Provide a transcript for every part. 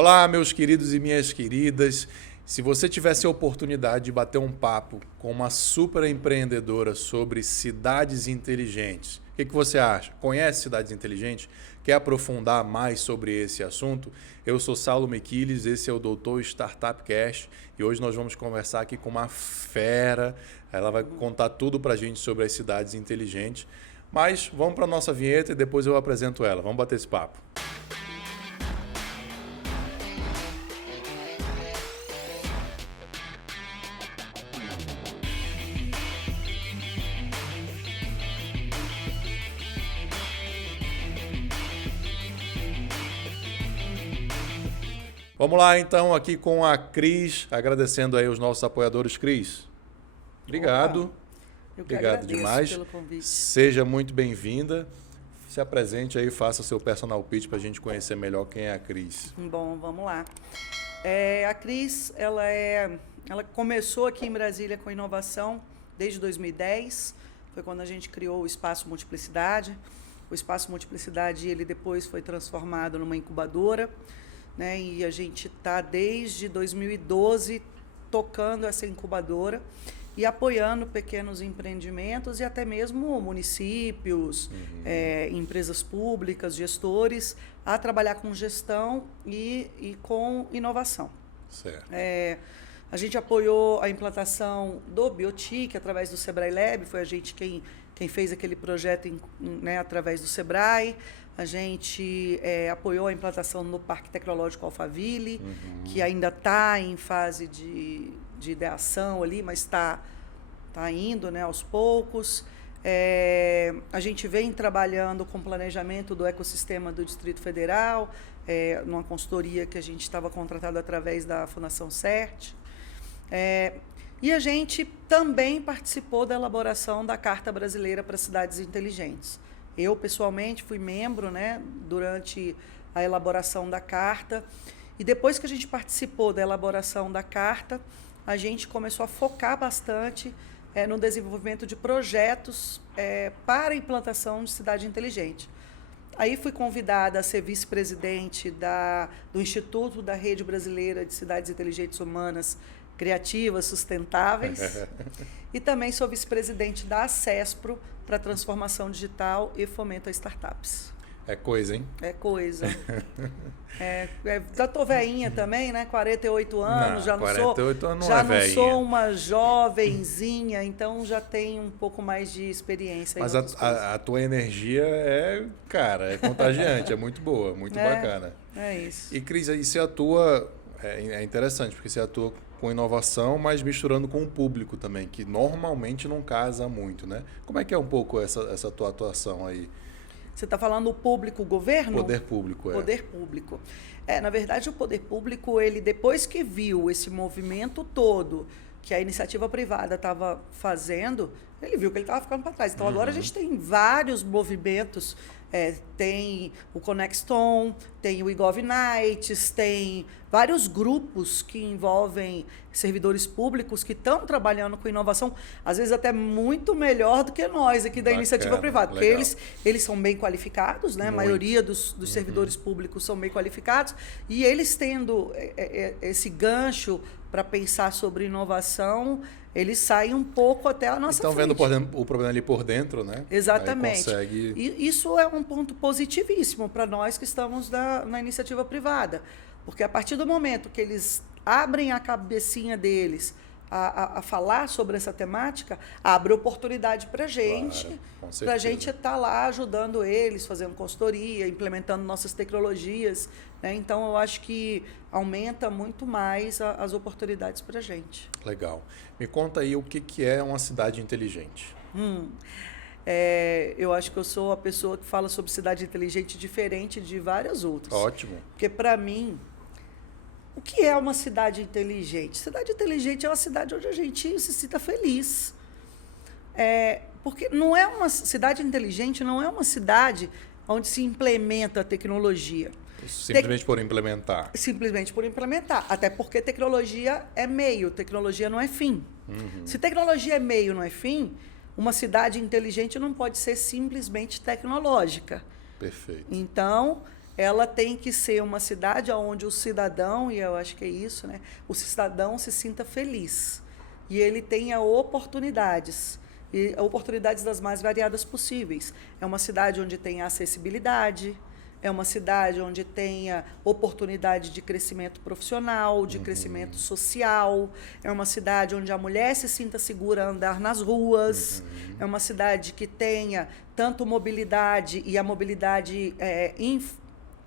Olá, meus queridos e minhas queridas. Se você tivesse a oportunidade de bater um papo com uma super empreendedora sobre cidades inteligentes, o que você acha? Conhece cidades inteligentes? Quer aprofundar mais sobre esse assunto? Eu sou Saulo Mequiles, esse é o Doutor Startup Cash e hoje nós vamos conversar aqui com uma fera. Ela vai contar tudo para a gente sobre as cidades inteligentes. Mas vamos para a nossa vinheta e depois eu apresento ela. Vamos bater esse papo. Vamos lá então aqui com a Cris, agradecendo aí os nossos apoiadores. Cris, obrigado. Opa, eu que Obrigado agradeço demais. pelo convite. Seja muito bem-vinda. Se apresente aí, faça seu personal pitch para a gente conhecer melhor quem é a Cris. Bom, vamos lá. A Cris, ela começou aqui em Brasília com inovação desde 2010. Foi quando a gente criou o Espaço Multiplicidade. O Espaço Multiplicidade, ele depois foi transformado numa incubadora, né? E a gente está desde 2012 tocando essa incubadora e apoiando pequenos empreendimentos e até mesmo municípios, empresas públicas, gestores, a trabalhar com gestão e com inovação. Certo. A gente apoiou a implantação do Biotic através do Sebrae Lab, foi a gente quem fez aquele projeto né, através do Sebrae. A gente apoiou a implantação no Parque Tecnológico Alphaville, que ainda está em fase de ideação ali, mas está indo, né, aos poucos. A gente vem trabalhando com planejamento do ecossistema do Distrito Federal, numa consultoria que a gente estava contratado através da Fundação CERT. E a gente também participou da elaboração da Carta Brasileira para Cidades Inteligentes. Eu, pessoalmente, fui membro, né, durante a elaboração da carta. E depois que a gente participou da elaboração da carta, a gente começou a focar bastante no desenvolvimento de projetos para a implantação de cidade inteligente. Aí fui convidada a ser vice-presidente do Instituto da Rede Brasileira de Cidades Inteligentes Humanas Criativas, Sustentáveis. E também sou vice-presidente da ACESPRO para transformação digital e fomento a startups. É coisa, hein? É coisa. Já tô velhinha também, né? 48 anos, já não 48 sou, anos já não é não sou velhinha. uma jovenzinha, então já tenho um pouco mais de experiência. Mas a tua energia é contagiante, é muito boa, muito bacana. É isso. E Cris, aí você atua, é interessante, porque você atua com inovação, mas misturando com o público também, que normalmente não casa muito, né? Como é que é um pouco essa tua atuação aí? Você está falando o público, o governo? Poder público, Poder público. Na verdade, o poder público, ele depois que viu esse movimento todo que a iniciativa privada estava fazendo, ele viu que ele estava ficando para trás. Então, agora a gente tem vários movimentos. Tem o Conexton, tem o eGovNights, tem vários grupos que envolvem servidores públicos que estão trabalhando com inovação, às vezes até muito melhor do que nós aqui da iniciativa privada, porque eles são bem qualificados, né? A maioria dos servidores públicos são bem qualificados, e eles tendo esse gancho para pensar sobre inovação, eles saem um pouco até a nossa frente. Estão vendo o problema ali por dentro, né? Exatamente. E isso é um ponto positivíssimo para nós que estamos na iniciativa privada. Porque a partir do momento que eles abrem a cabecinha deles a falar sobre essa temática, abre oportunidade para a gente, para a gente estar lá ajudando eles, fazendo consultoria, implementando nossas tecnologias, né? Então, eu acho que aumenta muito mais as oportunidades para a gente. Legal. Me conta aí o que é uma cidade inteligente. Eu acho que eu sou a pessoa que fala sobre cidade inteligente diferente de várias outras. Ótimo. Porque, para mim, o que é uma cidade inteligente? Cidade inteligente é uma cidade onde a gente se sinta feliz. Porque não é uma cidade inteligente, não é uma cidade onde se implementa a tecnologia. Simplesmente por implementar. Simplesmente por implementar. Até porque tecnologia é meio, tecnologia não é fim. Se tecnologia é meio, não é fim, uma cidade inteligente não pode ser simplesmente tecnológica. Perfeito. Então, ela tem que ser uma cidade onde o cidadão, e eu acho que é isso, né? O cidadão se sinta feliz e ele tenha oportunidades, e oportunidades das mais variadas possíveis. É uma cidade onde tem acessibilidade, é uma cidade onde tenha oportunidade de crescimento profissional, de crescimento social. É uma cidade onde a mulher se sinta segura a andar nas ruas. É uma cidade que tenha tanto mobilidade, e a mobilidade,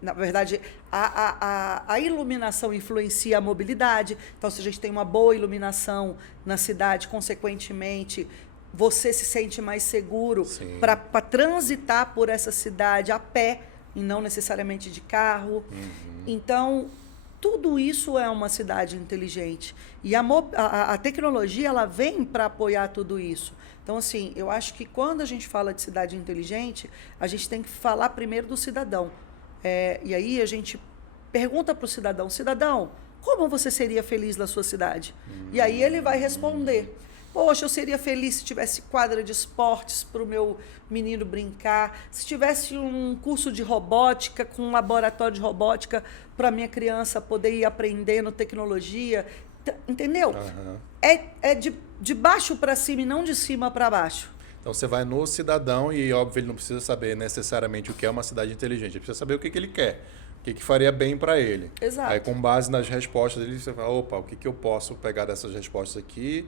na verdade, a iluminação influencia a mobilidade. Então, se a gente tem uma boa iluminação na cidade, consequentemente, você se sente mais seguro para transitar por essa cidade a pé, e não necessariamente de carro. Então, tudo isso é uma cidade inteligente. E a tecnologia, ela vem para apoiar tudo isso. Então, assim, eu acho que quando a gente fala de cidade inteligente, a gente tem que falar primeiro do cidadão. E aí a gente pergunta para o cidadão, como você seria feliz na sua cidade? E aí ele vai responder. Poxa, eu seria feliz se tivesse quadra de esportes para o meu menino brincar, se tivesse um curso de robótica, com um laboratório de robótica para a minha criança poder ir aprendendo tecnologia. Entendeu? É de baixo para cima e não de cima para baixo. Então você vai no cidadão e, óbvio, ele não precisa saber necessariamente o que é uma cidade inteligente, ele precisa saber o que ele quer, o que faria bem para ele. Exato. Aí, com base nas respostas dele, você fala, opa, o que eu posso pegar dessas respostas aqui,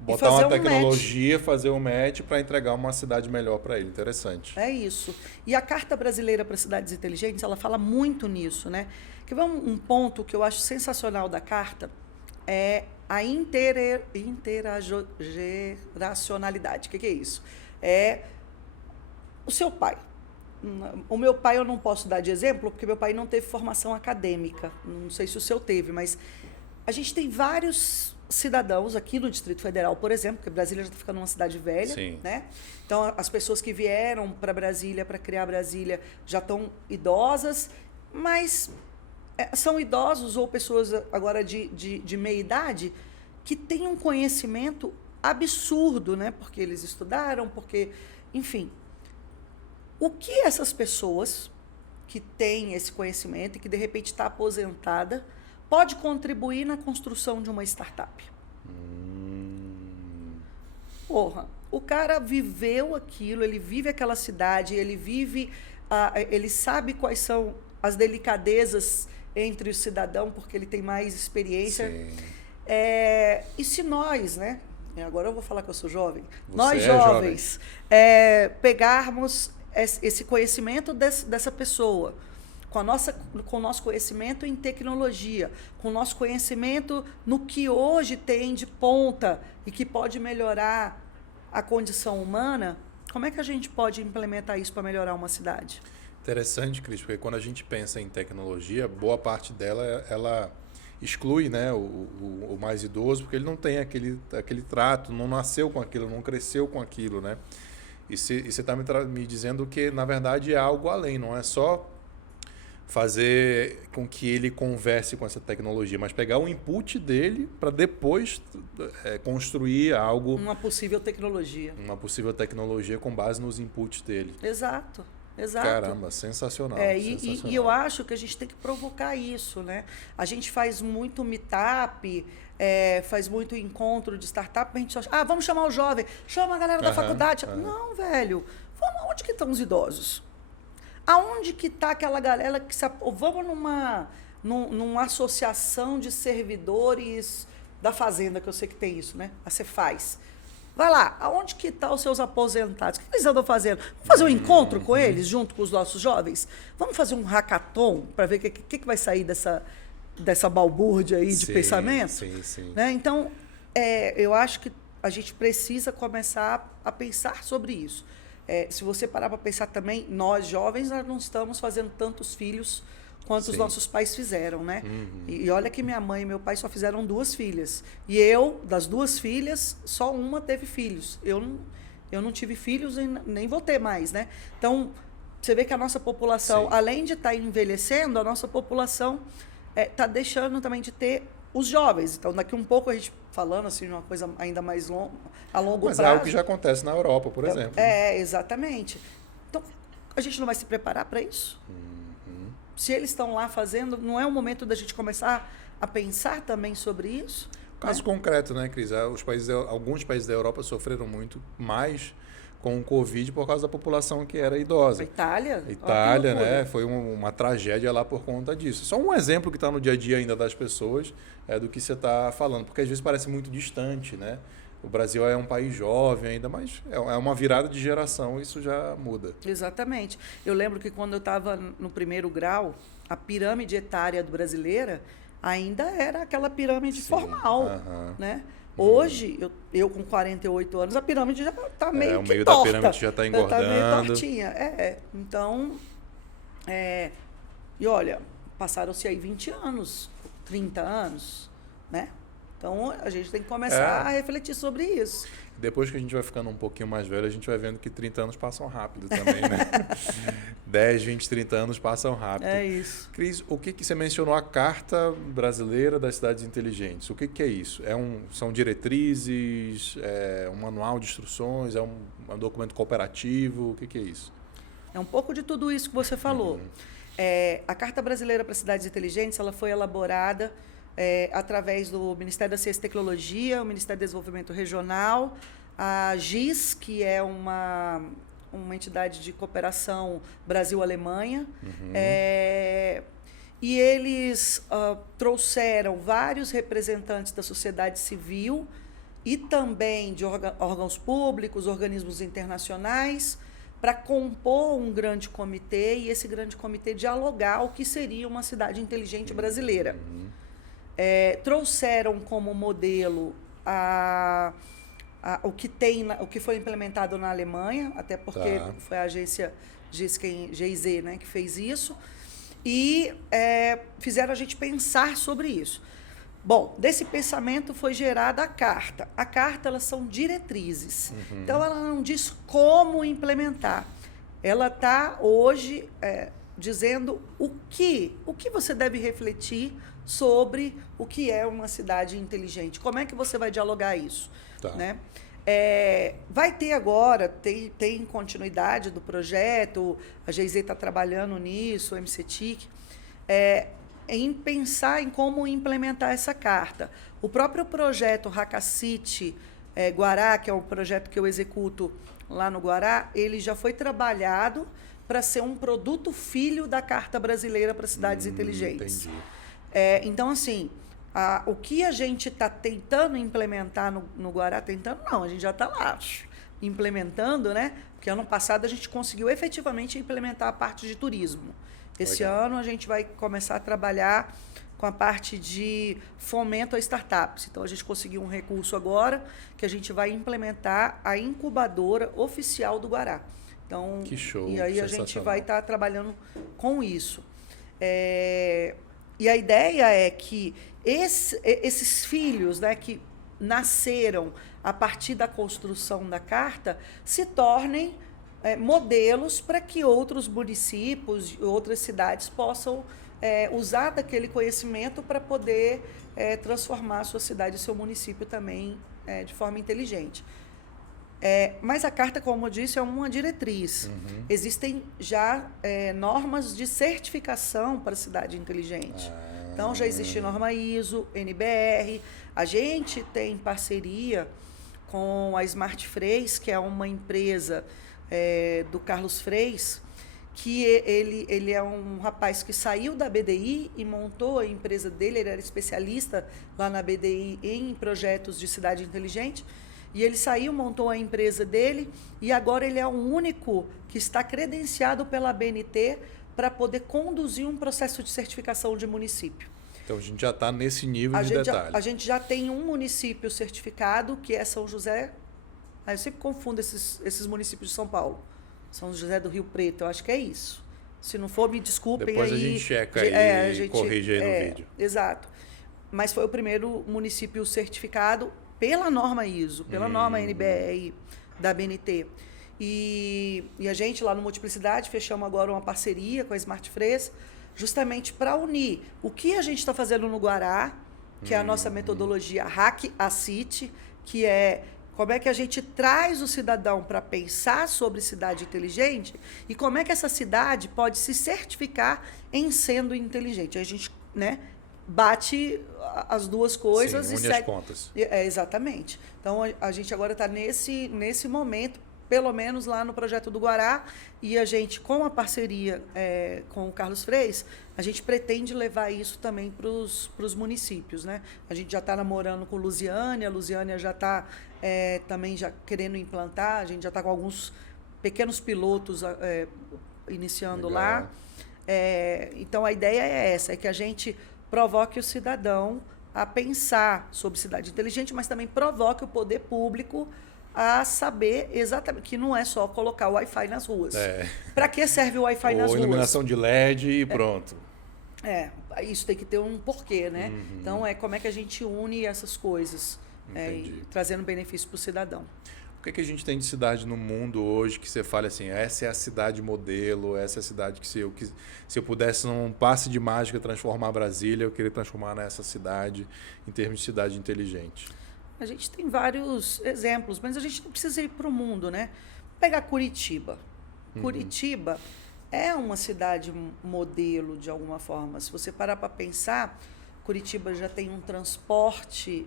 botar uma tecnologia, fazer um match para entregar uma cidade melhor para ele. Interessante. É isso. E a Carta Brasileira para Cidades Inteligentes, ela fala muito nisso, né? Que um ponto que eu acho sensacional da Carta é a intergeracionalidade. O que é isso? É o seu pai. O meu pai eu não posso dar de exemplo, porque meu pai não teve formação acadêmica. Não sei se o seu teve, mas a gente tem vários cidadãos aqui no Distrito Federal, por exemplo, porque Brasília já está ficando uma cidade velha, né? Então, as pessoas que vieram para Brasília, para criar Brasília, já estão idosas, mas são idosos ou pessoas agora de meia idade que têm um conhecimento absurdo, né? Porque eles estudaram, porque, enfim. O que essas pessoas que têm esse conhecimento e que, de repente, está aposentada, pode contribuir na construção de uma startup? Porra, o cara viveu aquilo, ele vive aquela cidade, ele sabe quais são as delicadezas entre o cidadão, porque ele tem mais experiência. E se nós, né? Agora eu vou falar que eu sou jovem. Nós jovens pegarmos esse conhecimento dessa pessoa, com o nosso conhecimento em tecnologia, com o nosso conhecimento no que hoje tem de ponta e que pode melhorar a condição humana, como é que a gente pode implementar isso para melhorar uma cidade? Interessante, Cris, porque quando a gente pensa em tecnologia, boa parte dela ela exclui, né, o mais idoso, porque ele não tem aquele trato, não nasceu com aquilo, não cresceu com aquilo, né? E você está me dizendo que, na verdade, é algo além, não é só fazer com que ele converse com essa tecnologia, mas pegar o input dele para depois construir algo... Uma possível tecnologia. Uma possível tecnologia com base nos inputs dele. Exato. Caramba, sensacional. Sensacional. E eu acho que a gente tem que provocar isso, né? A gente faz muito meetup, faz muito encontro de startup, a gente só vamos chamar o jovem, chama a galera da faculdade. Não, velho, onde que estão os idosos? Aonde que está aquela galera que vamos numa associação de servidores da fazenda, que eu sei que tem isso, né? A Cefaz. Vai lá, aonde que estão os seus aposentados? O que eles andam fazendo? Vamos fazer um encontro com eles, junto com os nossos jovens? Vamos fazer um hackathon para ver o que vai sair dessa balbúrdia aí de pensamento? Sim. Né? Então, eu acho que a gente precisa começar a pensar sobre isso. Se você parar para pensar também, nós jovens nós não estamos fazendo tantos filhos quanto os nossos pais fizeram, né? E olha que minha mãe e meu pai só fizeram 2 filhas. E eu, das 2 filhas, só uma teve filhos. Eu não tive filhos e nem vou ter mais, né? Então, você vê que a nossa população, além de estar envelhecendo, a nossa população está deixando também de ter os jovens. Então, daqui um pouco a gente falando assim de uma coisa ainda mais a longo prazo. Mas é algo que já acontece na Europa, por exemplo. Exatamente. Então, a gente não vai se preparar para isso? se eles estão lá fazendo, não é o momento da gente começar a pensar também sobre isso? Caso concreto, né, Cris? Alguns países da Europa sofreram muito mais com o Covid por causa da população que era idosa. A Itália? Itália, né? Foi uma tragédia lá por conta disso. Só um exemplo que está no dia a dia ainda das pessoas do que você está falando, porque às vezes parece muito distante, né? O Brasil é um país jovem ainda, mas é uma virada de geração, isso já muda. Exatamente. Eu lembro que quando eu estava no primeiro grau, a pirâmide etária brasileira ainda era aquela pirâmide formal, né? Hoje, eu com 48 anos, a pirâmide já está meio que meio torta. Da pirâmide já está engordando. Está meio tortinha. Então, e olha, passaram-se aí 20 anos, 30 anos, né? Então, a gente tem que começar a refletir sobre isso. Depois que a gente vai ficando um pouquinho mais velho, a gente vai vendo que 30 anos passam rápido também, né? 10, 20, 30 anos passam rápido. É isso. Cris, o que você mencionou a Carta Brasileira das Cidades Inteligentes? O que é isso? São diretrizes? É um manual de instruções? É um documento cooperativo? O que é isso? É um pouco de tudo isso que você falou. A Carta Brasileira para Cidades Inteligentes ela foi elaborada através do Ministério da Ciência e Tecnologia, o Ministério do Desenvolvimento Regional, a GIS, que é uma entidade de cooperação Brasil-Alemanha. E eles trouxeram vários representantes da sociedade civil e também de órgãos públicos, organismos internacionais, para compor um grande comitê e esse grande comitê dialogar o que seria uma cidade inteligente brasileira. Trouxeram como modelo o que foi implementado na Alemanha, até porque foi a agência GIZ, né, que fez isso, e fizeram a gente pensar sobre isso. Bom, desse pensamento foi gerada a carta. A carta, elas são diretrizes. Então, ela não diz como implementar. Ela está hoje dizendo o que você deve refletir sobre o que é uma cidade inteligente. Como é que você vai dialogar isso? Né? Vai ter agora, tem continuidade do projeto, a GIZ está trabalhando nisso, o MCTIC, em pensar em como implementar essa carta. O próprio projeto Hackacity Guará, que é um projeto que eu executo lá no Guará, ele já foi trabalhado para ser um produto filho da Carta Brasileira para Cidades Inteligentes. Entendi. Então, assim, o que a gente está tentando implementar no Guará, a gente já está lá implementando, né? Porque ano passado a gente conseguiu efetivamente implementar a parte de turismo. Esse ano a gente vai começar a trabalhar com a parte de fomento a startups. Então, a gente conseguiu um recurso agora que a gente vai implementar a incubadora oficial do Guará. Então, que show, e aí a gente vai estar trabalhando com isso. E a ideia é que esses filhos, né, que nasceram a partir da construção da carta se tornem modelos para que outros municípios, outras cidades possam usar daquele conhecimento para poder transformar a sua cidade e seu município também de forma inteligente. Mas a carta, como eu disse, é uma diretriz. Existem já normas de certificação para cidade inteligente. Então, já existe norma ISO, NBR. A gente tem parceria com a Smart Freis, que é uma empresa do Carlos Freis, que ele é um rapaz que saiu da BDI e montou a empresa dele. Ele era especialista lá na BDI em projetos de cidade inteligente. E ele saiu, montou a empresa dele e agora ele é o único que está credenciado pela ABNT para poder conduzir um processo de certificação de município. Então, a gente já está nesse nível de detalhe. A gente já tem um município certificado, que é São José. Eu sempre confundo esses municípios de São Paulo. São José do Rio Preto, eu acho que é isso. Se não for, me desculpem. Depois aí. A gente checa e corrige aí no vídeo. Exato. Mas foi o primeiro município certificado pela norma ISO, pela norma NBR da ABNT. E a gente lá no Multiplicidade fechamos agora uma parceria com a Smart Freis, justamente para unir o que a gente está fazendo no Guará, que é a nossa metodologia Hackacity, que é Como é que a gente traz o cidadão para pensar sobre cidade inteligente e como é que essa cidade pode se certificar em sendo inteligente. A gente, né, bate as duas coisas. Sim, une as pontas. Exatamente. Então, a gente agora está nesse momento, pelo menos lá no Projeto do Guará, e a gente, com a parceria com o Carlos Freis, a gente pretende levar isso também para os municípios, né? A gente já está namorando com Lusiânia, a Lusiânia já está também já querendo implantar, a gente já está com alguns pequenos pilotos iniciando Legal. lá. Então, a ideia é essa, é que a gente provoque o cidadão a pensar sobre cidade inteligente, mas também provoque o poder público a saber exatamente que não é só colocar o Wi-Fi nas ruas. Para que serve o Wi-Fi nas ruas? Iluminação de LED e pronto. Isso tem que ter um porquê, né? Então, como é que a gente une essas coisas, trazendo benefício para o cidadão. O que a gente tem de cidade no mundo hoje que você fala assim, essa é a cidade modelo, essa é a cidade que se eu pudesse num passe de mágica transformar Brasília, eu queria transformar nessa cidade em termos de cidade inteligente? A gente tem vários exemplos, mas a gente não precisa ir para o mundo, né? Pegar Curitiba. Curitiba é uma cidade modelo, de alguma forma. Se você parar para pensar, Curitiba já tem um transporte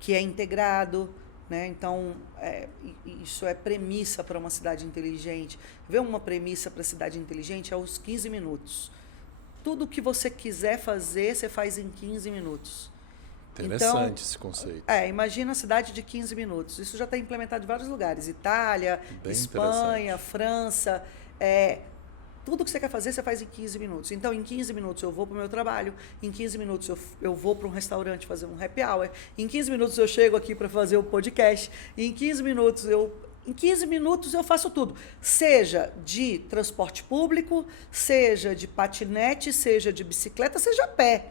que é integrado, né? Então, isso é premissa para uma cidade inteligente. Ver uma premissa para a cidade inteligente é os 15 minutos. Tudo que você quiser fazer, você faz em 15 minutos. Interessante então, esse conceito. Imagina a cidade de 15 minutos. Isso já está implementado em vários lugares. Itália, Bem Espanha, França. Tudo que você quer fazer, você faz em 15 minutos. Então, em 15 minutos eu vou para o meu trabalho, em 15 minutos eu vou para um restaurante fazer um happy hour, em 15 minutos eu chego aqui para fazer o podcast, em 15 minutos eu faço tudo. Seja de transporte público, seja de patinete, seja de bicicleta, seja a pé.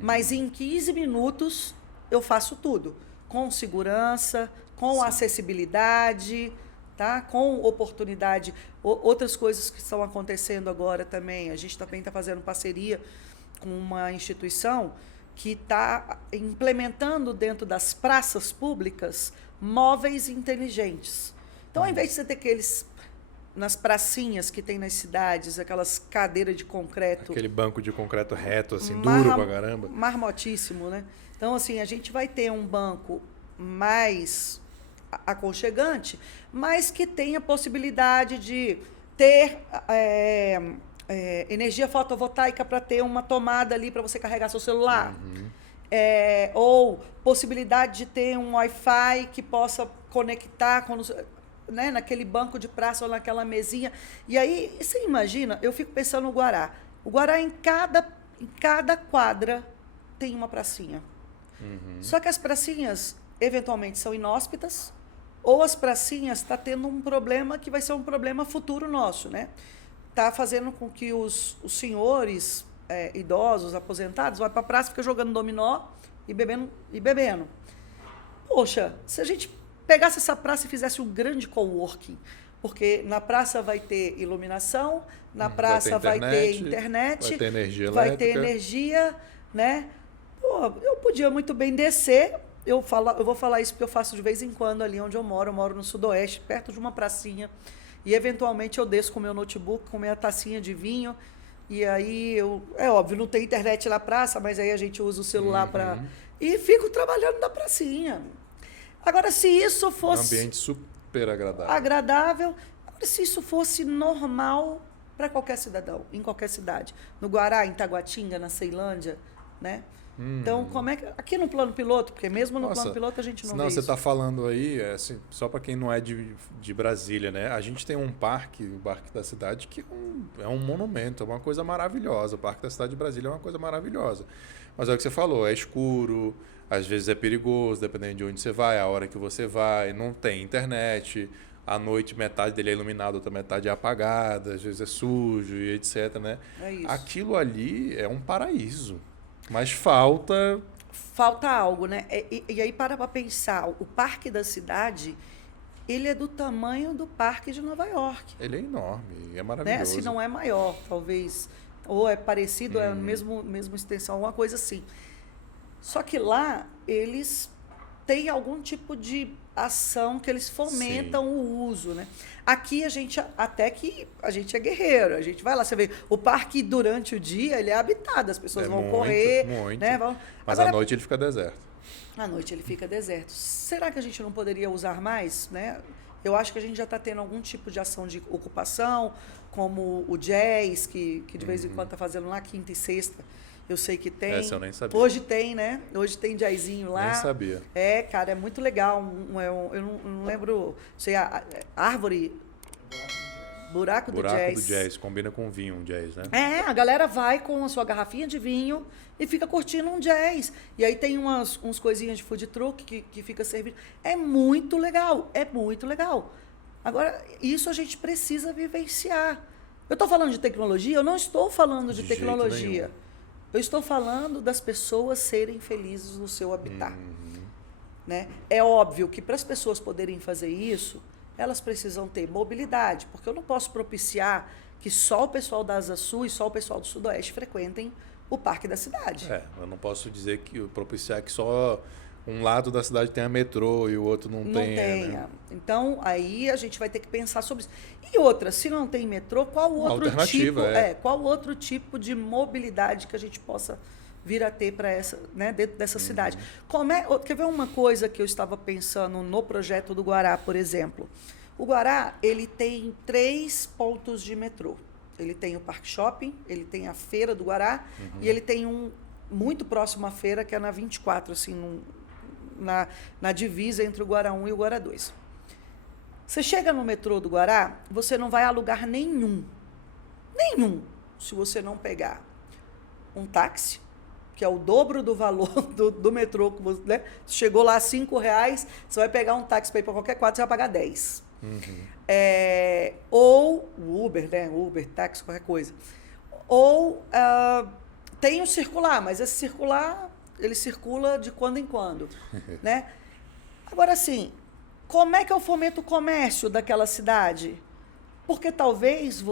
Mas em 15 minutos eu faço tudo. Com segurança, com acessibilidade, tá? Com oportunidade. Outras coisas que estão acontecendo agora também. A gente também está fazendo parceria com uma instituição que está implementando dentro das praças públicas móveis inteligentes. Então, ao invés de você ter aqueles nas pracinhas que tem nas cidades, aquelas cadeiras de concreto. Aquele banco de concreto reto, assim, duro pra caramba. Marmotíssimo, né? Então, assim, a gente vai ter um banco mais aconchegante, mas que tenha possibilidade de ter energia fotovoltaica para ter uma tomada ali para você carregar seu celular. Ou possibilidade de ter um Wi-Fi que possa conectar com... Né, naquele banco de praça ou naquela mesinha. E aí, você imagina, eu fico pensando no Guará. O Guará, em cada quadra, tem uma pracinha. Só que as pracinhas, eventualmente, são inóspitas, ou as pracinhas estão tendo um problema que vai ser um problema futuro nosso, né? Está fazendo com que os senhores idosos, aposentados, vão para a praça, ficam jogando dominó e bebendo. Poxa, se a gente pegasse essa praça e fizesse um grande coworking, porque na praça vai ter iluminação, na praça vai ter internet, vai ter energia vai elétrica, ter energia, né? Pô, eu podia muito bem descer, eu vou falar isso porque eu faço de vez em quando ali onde eu moro no sudoeste, perto de uma pracinha, e eventualmente eu desço com meu notebook, com minha tacinha de vinho, e aí é óbvio, não tem internet na praça, mas aí a gente usa o celular e fico trabalhando na pracinha. Agora, se isso fosse... Um ambiente super agradável. Agora, se isso fosse normal para qualquer cidadão, em qualquer cidade. No Guará, em Taguatinga, na Ceilândia, né? Então, como é que... Aqui no plano piloto, porque mesmo no plano piloto a gente não vê isso. Você está falando aí, assim, só para quem não é de Brasília, né? A gente tem um parque, o Parque da Cidade, que é um monumento, é uma coisa maravilhosa. O Parque da Cidade de Brasília é uma coisa maravilhosa. Mas é o que você falou, é escuro... Às vezes é perigoso, dependendo de onde você vai, a hora que você vai, não tem internet, à noite metade dele é iluminado, outra metade é apagada, às vezes é sujo e etc, né? É isso. Aquilo ali é um paraíso, mas falta algo, né? E aí para pensar, o Parque da Cidade, ele é do tamanho do Parque de Nova York. Ele é enorme, é maravilhoso. Né? Se não é maior, talvez, ou é parecido, é a mesma extensão, alguma coisa assim. Só que lá, eles tem algum tipo de ação que eles fomentam o uso, né? Aqui a gente é guerreiro, a gente vai lá, você vê, o parque durante o dia ele é habitado, as pessoas vão correr, né? Mas à noite ele fica deserto. À noite ele fica deserto. Será que a gente não poderia usar mais, né? Eu acho que a gente já está tendo algum tipo de ação de ocupação, como o jazz, que de vez em quando está fazendo lá quinta e sexta. Eu sei que tem. Essa eu nem sabia. Hoje tem, né? Hoje tem jazzinho lá. Nem sabia. Cara, é muito legal. Eu não lembro, sei, árvore... Buraco do Jazz. Combina com vinho, um jazz, né? A galera vai com a sua garrafinha de vinho e fica curtindo um jazz. E aí tem uns coisinhas de food truck que fica servindo. É muito legal, é muito legal. Agora, isso a gente precisa vivenciar. Eu estou falando de tecnologia, eu não estou falando de tecnologia. Eu estou falando das pessoas serem felizes no seu habitat. Né? É óbvio que para as pessoas poderem fazer isso, elas precisam ter mobilidade, porque eu não posso propiciar que só o pessoal da Asa Sul e só o pessoal do Sudoeste frequentem o parque da cidade. Eu não posso dizer propiciar que só um lado da cidade tenha metrô e o outro não tenha. Né? Então, aí a gente vai ter que pensar sobre isso. E outra, se não tem metrô, qual outro tipo de mobilidade que a gente possa vir a ter para essa, né, dentro dessa cidade? Quer ver uma coisa que eu estava pensando no projeto do Guará, por exemplo? O Guará, ele tem 3 pontos de metrô. Ele tem o Parque Shopping, ele tem a Feira do Guará e ele tem um muito próximo à feira, que é na 24, assim, na divisa entre o Guará 1 e o Guará 2. Você chega no metrô do Guará, você não vai a lugar nenhum, se você não pegar um táxi, que é o dobro do valor do metrô, né? Chegou lá R$5, você vai pegar um táxi para ir para qualquer quadro, você vai pagar 10. Ou o Uber, né? Uber, táxi, qualquer coisa. Ou tem o circular, mas esse circular, ele circula de quando em quando, né? Agora, assim, como é que eu fomento o comércio daquela cidade? Porque talvez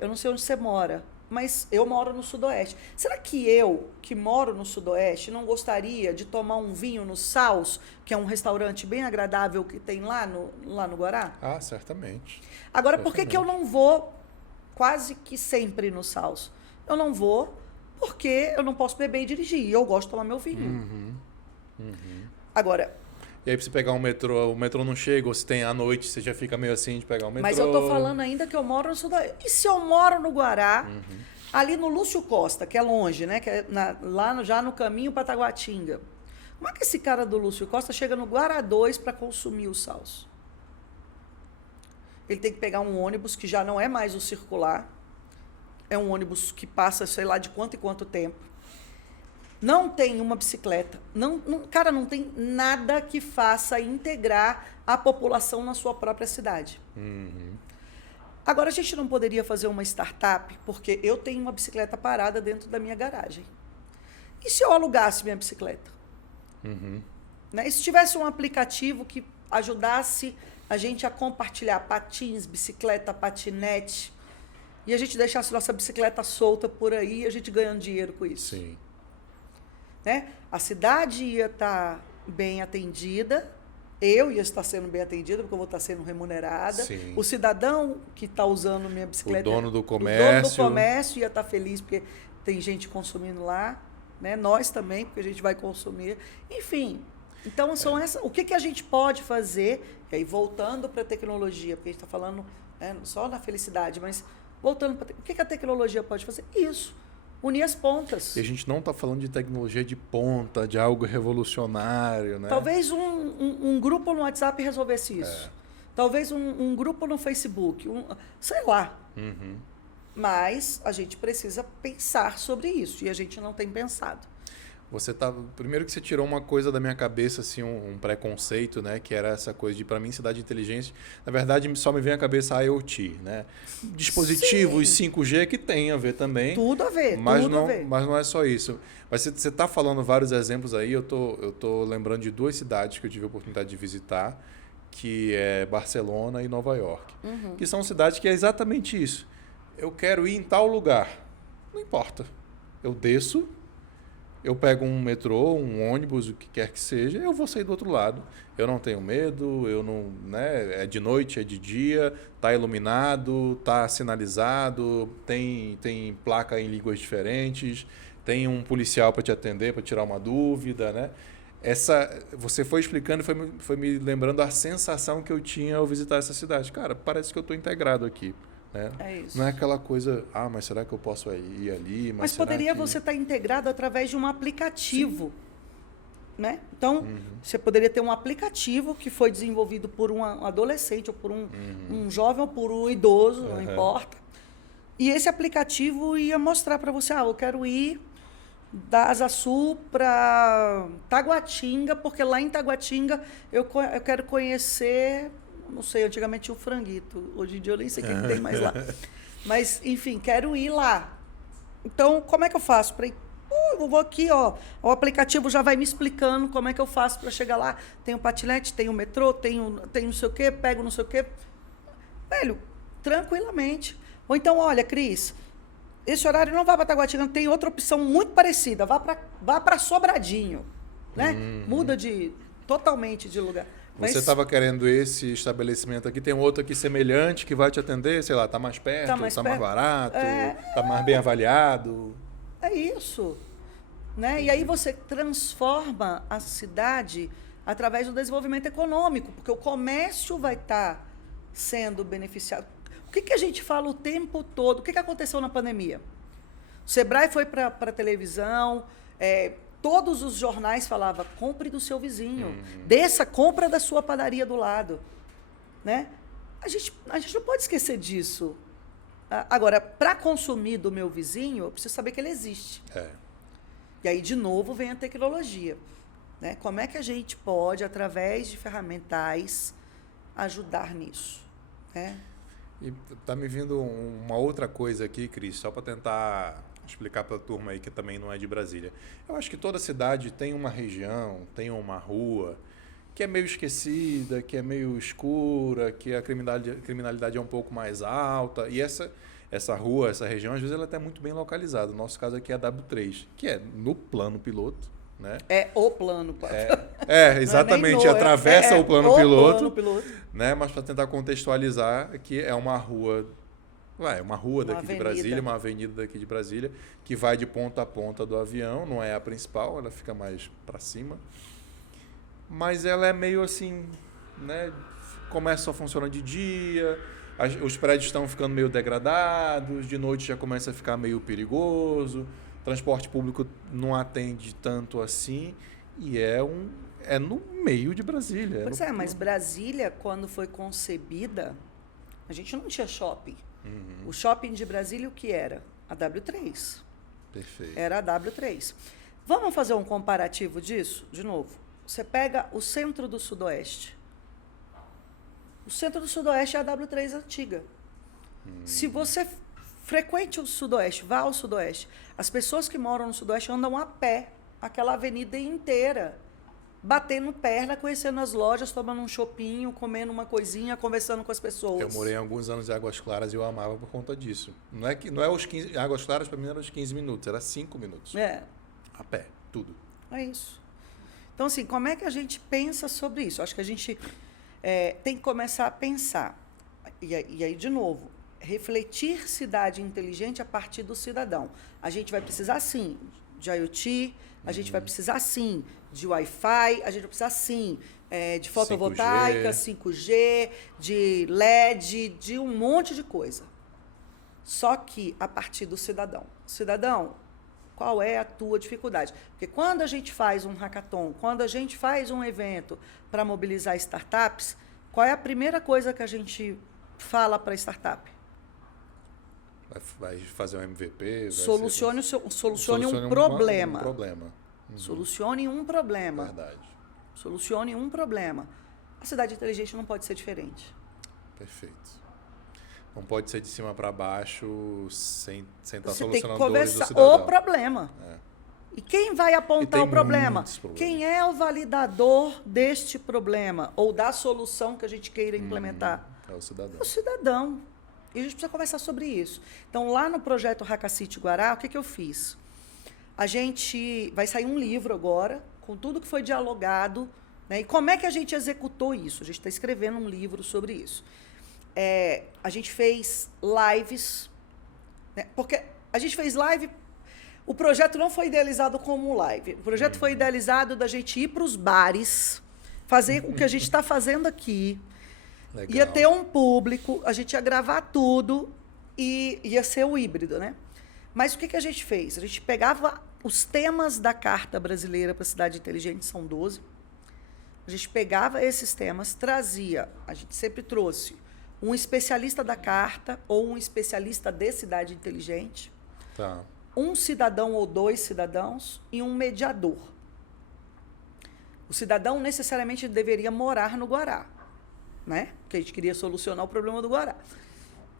eu não sei onde você mora, mas eu moro no Sudoeste. Será que eu, que moro no Sudoeste, não gostaria de tomar um vinho no Saus, que é um restaurante bem agradável que tem lá no Guará? Ah, certamente. Agora, por que eu não vou quase que sempre no Saus? Eu não vou porque eu não posso beber e dirigir. E eu gosto de tomar meu vinho. Agora... E aí, pra você pegar o metrô não chega, ou se tem à noite, você já fica meio assim de pegar o metrô. Mas eu tô falando ainda que eu moro no Sudoeste. E se eu moro no Guará, ali no Lúcio Costa, que é longe, né? Que é já no caminho para Taguatinga. Como é que esse cara do Lúcio Costa chega no Guará 2 para consumir o Saus? Ele tem que pegar um ônibus que já não é mais o circular. É um ônibus que passa, sei lá, de quanto e quanto tempo. Não tem uma bicicleta. Cara, não tem nada que faça integrar a população na sua própria cidade. Agora, a gente não poderia fazer uma startup, porque eu tenho uma bicicleta parada dentro da minha garagem. E se eu alugasse minha bicicleta? Né? E se tivesse um aplicativo que ajudasse a gente a compartilhar patins, bicicleta, patinete, e a gente deixasse nossa bicicleta solta por aí e a gente ganhando dinheiro com isso? Sim. Né? A cidade ia estar bem atendida, eu ia estar sendo bem atendida, porque eu vou estar sendo remunerada. Sim. O cidadão que está usando minha bicicleta... O dono do comércio ia estar feliz, porque tem gente consumindo lá. Né? Nós também, porque a gente vai consumir. Enfim, então o que a gente pode fazer, e aí voltando para a tecnologia, porque a gente está falando, né, só na felicidade, mas voltando para o que a tecnologia pode fazer? Isso. Unir as pontas. E a gente não está falando de tecnologia de ponta, de algo revolucionário, né? Talvez um grupo no WhatsApp resolvesse isso. Talvez um grupo no Facebook, sei lá. Mas a gente precisa pensar sobre isso, e a gente não tem pensado. Primeiro que você tirou uma coisa da minha cabeça, assim, um preconceito, né? Que era essa coisa de, para mim, cidade inteligente. Na verdade, só me vem à cabeça a IoT, né? Dispositivos 5G que tem a ver também. Tudo a ver, mas tudo não, a ver. Mas não é só isso. Mas você está falando vários exemplos aí, eu tô lembrando de 2 cidades que eu tive a oportunidade de visitar, que é Barcelona e Nova York. Que são cidades que é exatamente isso. Eu quero ir em tal lugar. Não importa. Eu desço, Eu pego um metrô, um ônibus, o que quer que seja, eu vou sair do outro lado. Eu não tenho medo, eu não, né, é de noite, é de dia, tá iluminado, tá sinalizado, tem placa em línguas diferentes, tem um policial para te atender, para tirar uma dúvida, né? Você foi explicando e foi me lembrando a sensação que eu tinha ao visitar essa cidade. Cara, parece que eu estou integrado aqui. Né? É isso. Não é aquela coisa, mas será que eu posso ir ali? Mas poderia você estar integrado através de um aplicativo. Né? Então, você poderia ter um aplicativo que foi desenvolvido por um adolescente, ou por um jovem, ou por um idoso, não importa. E esse aplicativo ia mostrar para você, eu quero ir da Asa Sul para Taguatinga, porque lá em Taguatinga eu quero conhecer, não sei, antigamente tinha o franguito, hoje em dia eu nem sei o que tem mais lá. Mas, enfim, quero ir lá. Então, como é que eu faço para ir? Eu vou aqui, ó, o aplicativo já vai me explicando como é que eu faço para chegar lá. Tem o patinete, tem o metrô, tem não sei o quê, pego não sei o quê. Velho, tranquilamente. Ou então, olha, Cris, esse horário não vai para Taguatinga, tem outra opção muito parecida. Vá para Sobradinho, né? Muda totalmente de lugar. Você estava querendo esse estabelecimento aqui, tem outro aqui semelhante que vai te atender, sei lá, tá mais perto, tá mais barato, tá mais bem avaliado. É isso. Né? E aí você transforma a cidade através do desenvolvimento econômico, porque o comércio vai estar sendo beneficiado. O que a gente fala o tempo todo? O que aconteceu na pandemia? O Sebrae foi para a televisão, todos os jornais falavam, compre do seu vizinho, desça, compra da sua padaria do lado. Né? A gente não pode esquecer disso. Agora, para consumir do meu vizinho, eu preciso saber que ele existe. E aí, de novo, vem a tecnologia. Né? Como é que a gente pode, através de ferramentais, ajudar nisso? Né? E tá me vindo uma outra coisa aqui, Cris, só para tentar explicar para a turma aí que também não é de Brasília. Eu acho que toda cidade tem uma região, tem uma rua que é meio esquecida, que é meio escura, que a criminalidade é um pouco mais alta. E essa rua, essa região, às vezes ela é até muito bem localizada. No nosso caso aqui é a W3, que é no plano piloto. Né? É o plano. Exatamente, atravessa o plano piloto. Plano né? Mas para tentar contextualizar, que é uma rua... uma rua daqui de Brasília, uma avenida daqui de Brasília, que vai de ponta a ponta do avião, não é a principal, ela fica mais para cima. Mas ela é meio assim, né? O comércio só funciona de dia, os prédios estão ficando meio degradados, de noite já começa a ficar meio perigoso, transporte público não atende tanto assim, e é no meio de Brasília. Pois mas Brasília, quando foi concebida, a gente não tinha shopping. O shopping de Brasília, o que era? A W3. Perfeito. Era a W3. Vamos fazer um comparativo disso? De novo. Você pega o centro do Sudoeste. O centro do Sudoeste é a W3 antiga. Se você frequente o Sudoeste, vá ao Sudoeste, as pessoas que moram no Sudoeste andam a pé aquela avenida inteira, batendo perna, conhecendo as lojas, tomando um chopinho, comendo uma coisinha, conversando com as pessoas. Eu morei alguns anos em Águas Claras e eu amava por conta disso. Não é os 15, Águas Claras para mim era os 15 minutos, era 5 minutos. A pé, tudo. É isso. Então, assim, como é que a gente pensa sobre isso? Acho que a gente tem que começar a pensar. E aí, de novo, refletir cidade inteligente a partir do cidadão. A gente vai precisar, sim, de IoT, a gente vai precisar, sim, de Wi-Fi, a gente vai precisar, sim, de fotovoltaica, 5G, de LED, de um monte de coisa. Só que a partir do cidadão. Cidadão, qual é a tua dificuldade? Porque quando a gente faz um hackathon, quando a gente faz um evento para mobilizar startups, qual é a primeira coisa que a gente fala para a startup? Vai fazer um MVP? Solucione um problema. Uhum. Solucione um problema. Verdade. Solucione um problema. A cidade inteligente não pode ser diferente. Perfeito. Não pode ser de cima para baixo sem estar Você solucionando tem que dores do conversar cidadão. o problema. E quem vai apontar o problema? Quem é o validador deste problema ou da solução que a gente queira implementar? É o cidadão. É o cidadão. E a gente precisa conversar sobre isso. Então, lá no projeto Hackacity Guará, o que eu fiz? A gente vai sair um livro agora, com tudo que foi dialogado, né? E como é que a gente executou isso? A gente está escrevendo um livro sobre isso. A gente fez lives, né? Porque a gente fez live. O projeto não foi idealizado como live. O projeto foi idealizado da gente ir para os bares, fazer o que a gente está fazendo aqui. Legal. Ia ter um público, a gente ia gravar tudo e ia ser o híbrido, né? Mas o que a gente fez? A gente pegava os temas da Carta Brasileira para a Cidade Inteligente, são 12. A gente pegava esses temas, trazia, a gente sempre trouxe um especialista da Carta ou um especialista de Cidade Inteligente, Tá. um cidadão ou 2 cidadãos e um mediador. O cidadão necessariamente deveria morar no Guará, né? Porque a gente queria solucionar o problema do Guará.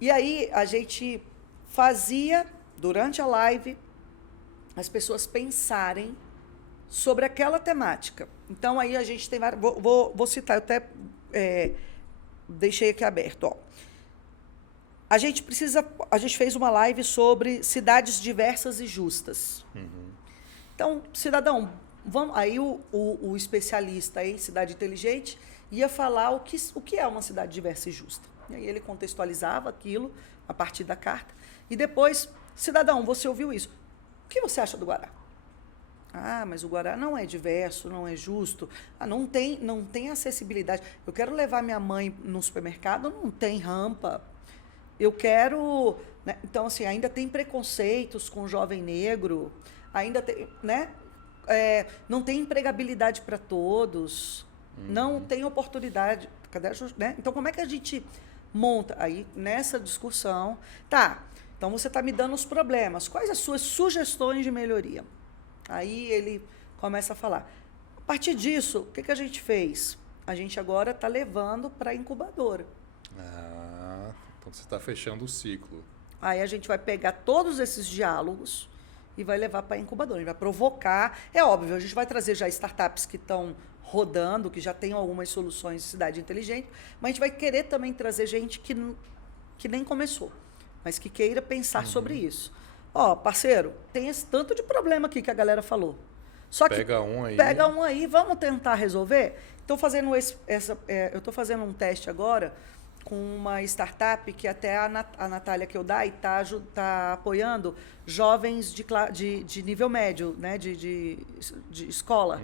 E aí a gente fazia, durante a live, as pessoas pensarem sobre aquela temática. Então aí a gente tem várias... Vou citar, eu até deixei aqui aberto, ó. A gente fez uma live sobre cidades diversas e justas. Então, cidadão, aí o especialista em cidade inteligente ia falar o que é uma cidade diversa e justa. E aí ele contextualizava aquilo a partir da carta. E depois, cidadão, você ouviu isso. O que você acha do Guará? Ah, mas o Guará não é diverso, não é justo. Ah, não tem acessibilidade. Eu quero levar minha mãe no supermercado, não tem rampa. Eu quero... Né? Então, assim, ainda tem preconceitos com o jovem negro, ainda tem... Né? Não tem empregabilidade para todos, não tem oportunidade. Né? Então, como é que a gente monta? Aí, nessa discussão... Tá, então você está me dando os problemas. Quais as suas sugestões de melhoria? Aí ele começa a falar. A partir disso, o que a gente fez? A gente agora está levando para a incubadora. Então você está fechando o ciclo. Aí a gente vai pegar todos esses diálogos e vai levar para a incubadora. A gente vai provocar. É óbvio, a gente vai trazer já startups que estão rodando, que já tem algumas soluções de cidade inteligente, mas a gente vai querer também trazer gente que nem começou, mas que queira pensar sobre isso. Ó, parceiro, tem esse tanto de problema aqui que a galera falou. Só que pega um aí. Pega um aí, vamos tentar resolver? Estou fazendo eu estou fazendo um teste agora com uma startup que até a Natália Keldai está apoiando jovens de nível médio, né, de escola.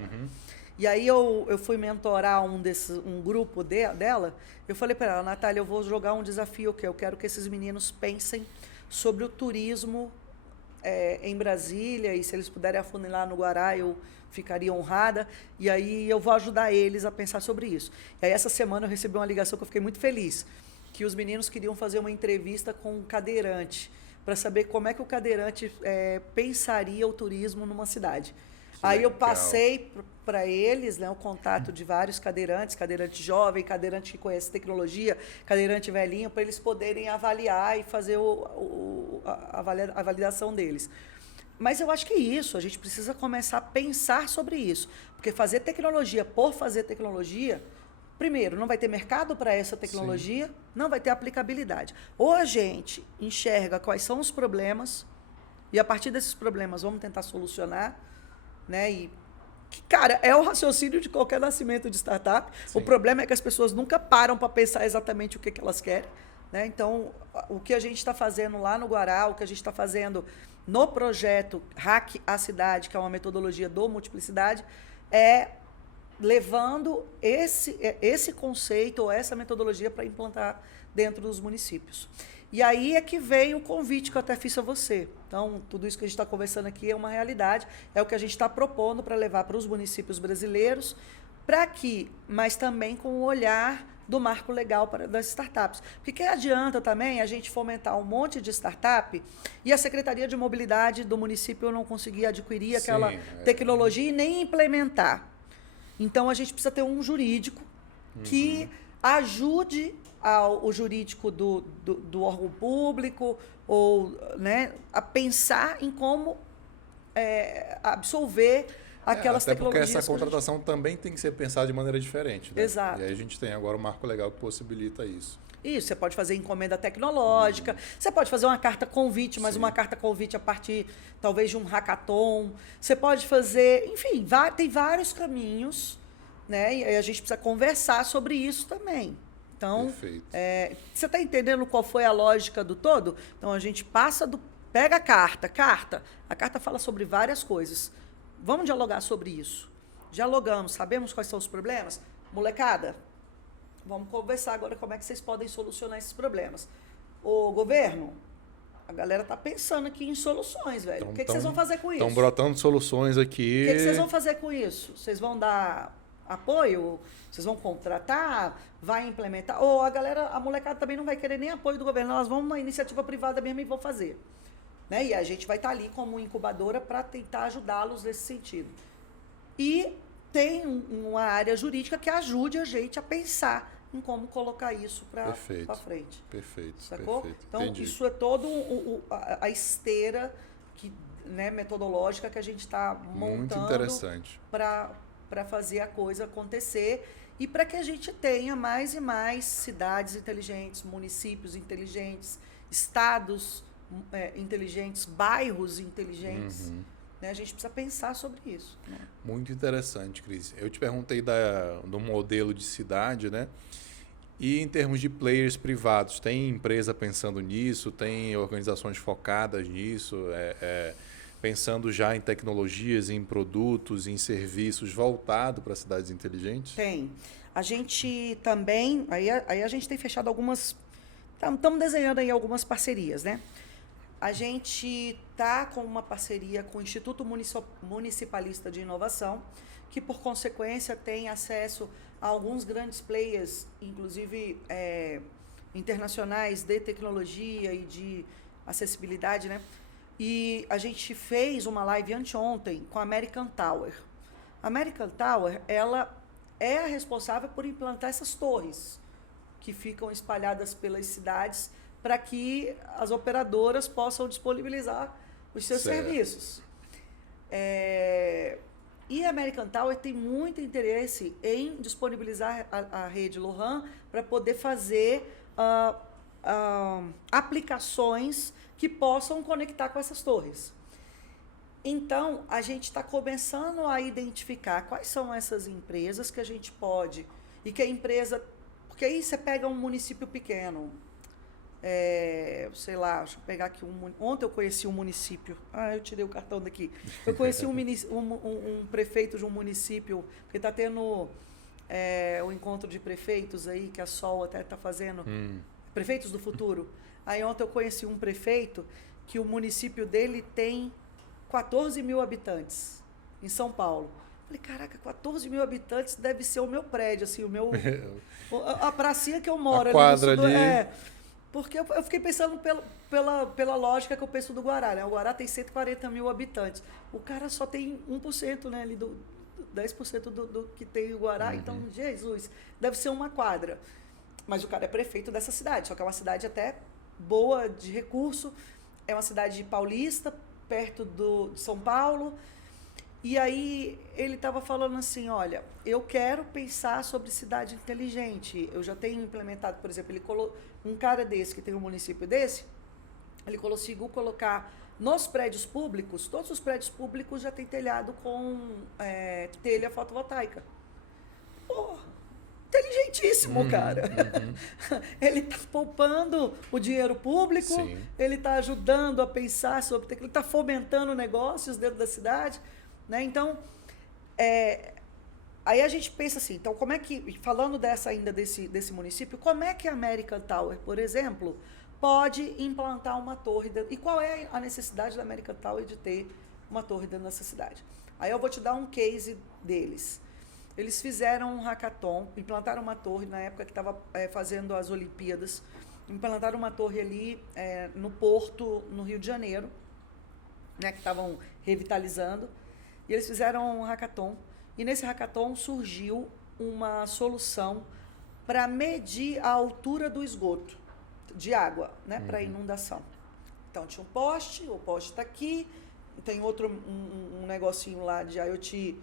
E aí eu fui mentorar um grupo dela. Eu falei para ela, Natália, eu vou jogar um desafio que eu quero que esses meninos pensem sobre o turismo em Brasília, e se eles puderem afunilar no Guará, eu ficaria honrada, e aí eu vou ajudar eles a pensar sobre isso. E aí essa semana eu recebi uma ligação que eu fiquei muito feliz, que os meninos queriam fazer uma entrevista com um cadeirante, para saber como é que o cadeirante pensaria o turismo numa cidade. Aí eu passei para eles, né, o contato de vários cadeirantes, cadeirante jovem, cadeirante que conhece tecnologia, cadeirante velhinho, para eles poderem avaliar e fazer a validação deles. Mas eu acho que é isso, a gente precisa começar a pensar sobre isso. Porque fazer tecnologia por fazer tecnologia, primeiro, não vai ter mercado para essa tecnologia, não vai ter aplicabilidade. Ou a gente enxerga quais são os problemas, e a partir desses problemas vamos tentar solucionar, né? E que, cara, é o raciocínio de qualquer nascimento de startup. Sim. O problema é que as pessoas nunca param para pensar exatamente o que elas querem, né? Então, o que a gente está fazendo lá no Guará, o que a gente está fazendo no projeto Hack a Cidade, que é uma metodologia do Multiplicidade, é levando esse conceito ou essa metodologia para implantar dentro dos municípios. E aí é que veio o convite que eu até fiz a você. Então, tudo isso que a gente está conversando aqui é uma realidade, é o que a gente está propondo para levar para os municípios brasileiros, mas também com o olhar do marco legal das startups. Porque que adianta também a gente fomentar um monte de startup e a Secretaria de Mobilidade do município não conseguir adquirir aquela tecnologia e nem implementar. Então, a gente precisa ter um jurídico que ajude o jurídico do órgão público ou, né, a pensar em como absolver aquelas até porque tecnologias. essa contratação também tem que ser pensada de maneira diferente, né? Exato. E aí a gente tem agora um marco legal que possibilita isso. Isso, você pode fazer encomenda tecnológica, você pode fazer uma carta convite, mas Sim. uma carta convite a partir, talvez, de um hackathon. Você pode fazer, enfim, tem vários caminhos, né? E aí a gente precisa conversar sobre isso também. Então, você está entendendo qual foi a lógica do todo? Então, a gente pega a carta, a carta fala sobre várias coisas. Vamos dialogar sobre isso. Dialogamos, sabemos quais são os problemas? Molecada, vamos conversar agora como é que vocês podem solucionar esses problemas. O governo, a galera tá pensando aqui em soluções, velho. Então, o que vocês vão fazer com isso? Estão brotando soluções aqui. O que vocês vão fazer com isso? Vocês vão dar apoio? Vocês vão contratar? Vai implementar? Ou a molecada também não vai querer nem apoio do governo. Elas vão numa iniciativa privada mesmo e vão fazer. Né? E a gente vai estar ali como incubadora para tentar ajudá-los nesse sentido. E tem uma área jurídica que ajude a gente a pensar em como colocar isso para frente. Perfeito. Sacou? Perfeito. Então, Entendi. isso é todo a esteira né, metodológica que a gente está montando para fazer a coisa acontecer e para que a gente tenha mais e mais cidades inteligentes, municípios inteligentes, estados inteligentes, bairros inteligentes. Né? A gente precisa pensar sobre isso. Né? Muito interessante, Cris. Eu te perguntei do modelo de cidade, né? E em termos de players privados, tem empresa pensando nisso? Tem organizações focadas nisso? Pensando já em tecnologias, em produtos, em serviços voltados para cidades inteligentes? Tem. A gente também... Aí a gente tem fechado algumas... Estamos desenhando aí algumas parcerias, né? A gente está com uma parceria com o Instituto Municipalista de Inovação, que, por consequência, tem acesso a alguns grandes players, inclusive internacionais de tecnologia e de acessibilidade, né? E a gente fez uma live anteontem com a American Tower. A American Tower, ela é a responsável por implantar essas torres que ficam espalhadas pelas cidades para que as operadoras possam disponibilizar os seus serviços. E a American Tower tem muito interesse em disponibilizar a rede Lohan para poder fazer aplicações que possam conectar com essas torres. Então, a gente está começando a identificar quais são essas empresas que a gente pode... E que a empresa... Porque aí você pega um município pequeno... sei lá, deixa eu pegar aqui ontem eu conheci um município, eu tirei o cartão daqui, eu conheci um prefeito de um município, porque está tendo o encontro de prefeitos aí, que a Sol até está fazendo, prefeitos do futuro. Aí ontem eu conheci um prefeito que o município dele tem 14 mil habitantes em São Paulo. Falei, caraca, 14 mil habitantes deve ser o meu prédio, assim, a pracinha que eu moro. A quadra ali. Porque eu fiquei pensando pela lógica que eu penso do Guará, né? O Guará tem 140 mil habitantes. O cara só tem 1%, né? Ali 10% do que tem o Guará. Então, Jesus, deve ser uma quadra. Mas o cara é prefeito dessa cidade. Só que é uma cidade até boa de recurso. É uma cidade paulista, perto de São Paulo. E aí ele estava falando assim, olha, eu quero pensar sobre cidade inteligente. Eu já tenho implementado, por exemplo, um cara desse, que tem um município desse, ele conseguiu colocar nos prédios públicos, todos os prédios públicos já tem telhado com telha fotovoltaica. Porra, inteligentíssimo, cara. Ele está poupando o dinheiro público, Sim. Ele está ajudando a pensar sobre tecnologia, ele está fomentando negócios dentro da cidade. Né? Então, aí a gente pensa assim, então como é que, falando desse município, como é que a American Tower, por exemplo, pode implantar uma torre dentro, e qual é a necessidade da American Tower de ter uma torre dentro dessa cidade? Aí eu vou te dar um case deles. Eles fizeram um hackathon, implantaram uma torre na época que estava fazendo as Olimpíadas, implantaram uma torre ali no Porto, no Rio de Janeiro, né, que estavam revitalizando. E eles fizeram um hackathon, e nesse hackathon surgiu uma solução para medir a altura do esgoto de água, né, para inundação. Então, tinha um poste, o poste está aqui, tem outro, um negocinho lá de IoT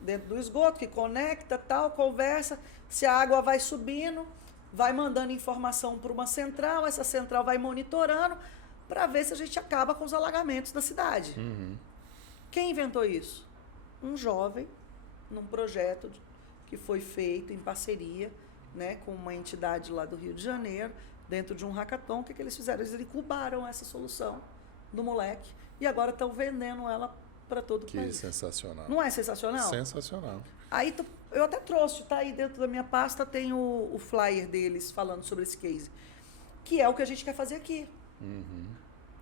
dentro do esgoto, que conecta, tal, conversa. Se a água vai subindo, vai mandando informação para uma central, essa central vai monitorando para ver se a gente acaba com os alagamentos da cidade. Quem inventou isso? Um jovem, num projeto que foi feito em parceria, né, com uma entidade lá do Rio de Janeiro, dentro de um hackathon. O que eles fizeram? Eles incubaram essa solução do moleque e agora estão vendendo ela para todo o país. Que sensacional. Não é sensacional? Sensacional. Aí eu até trouxe, tá aí dentro da minha pasta, tem o flyer deles falando sobre esse case, que é o que a gente quer fazer aqui.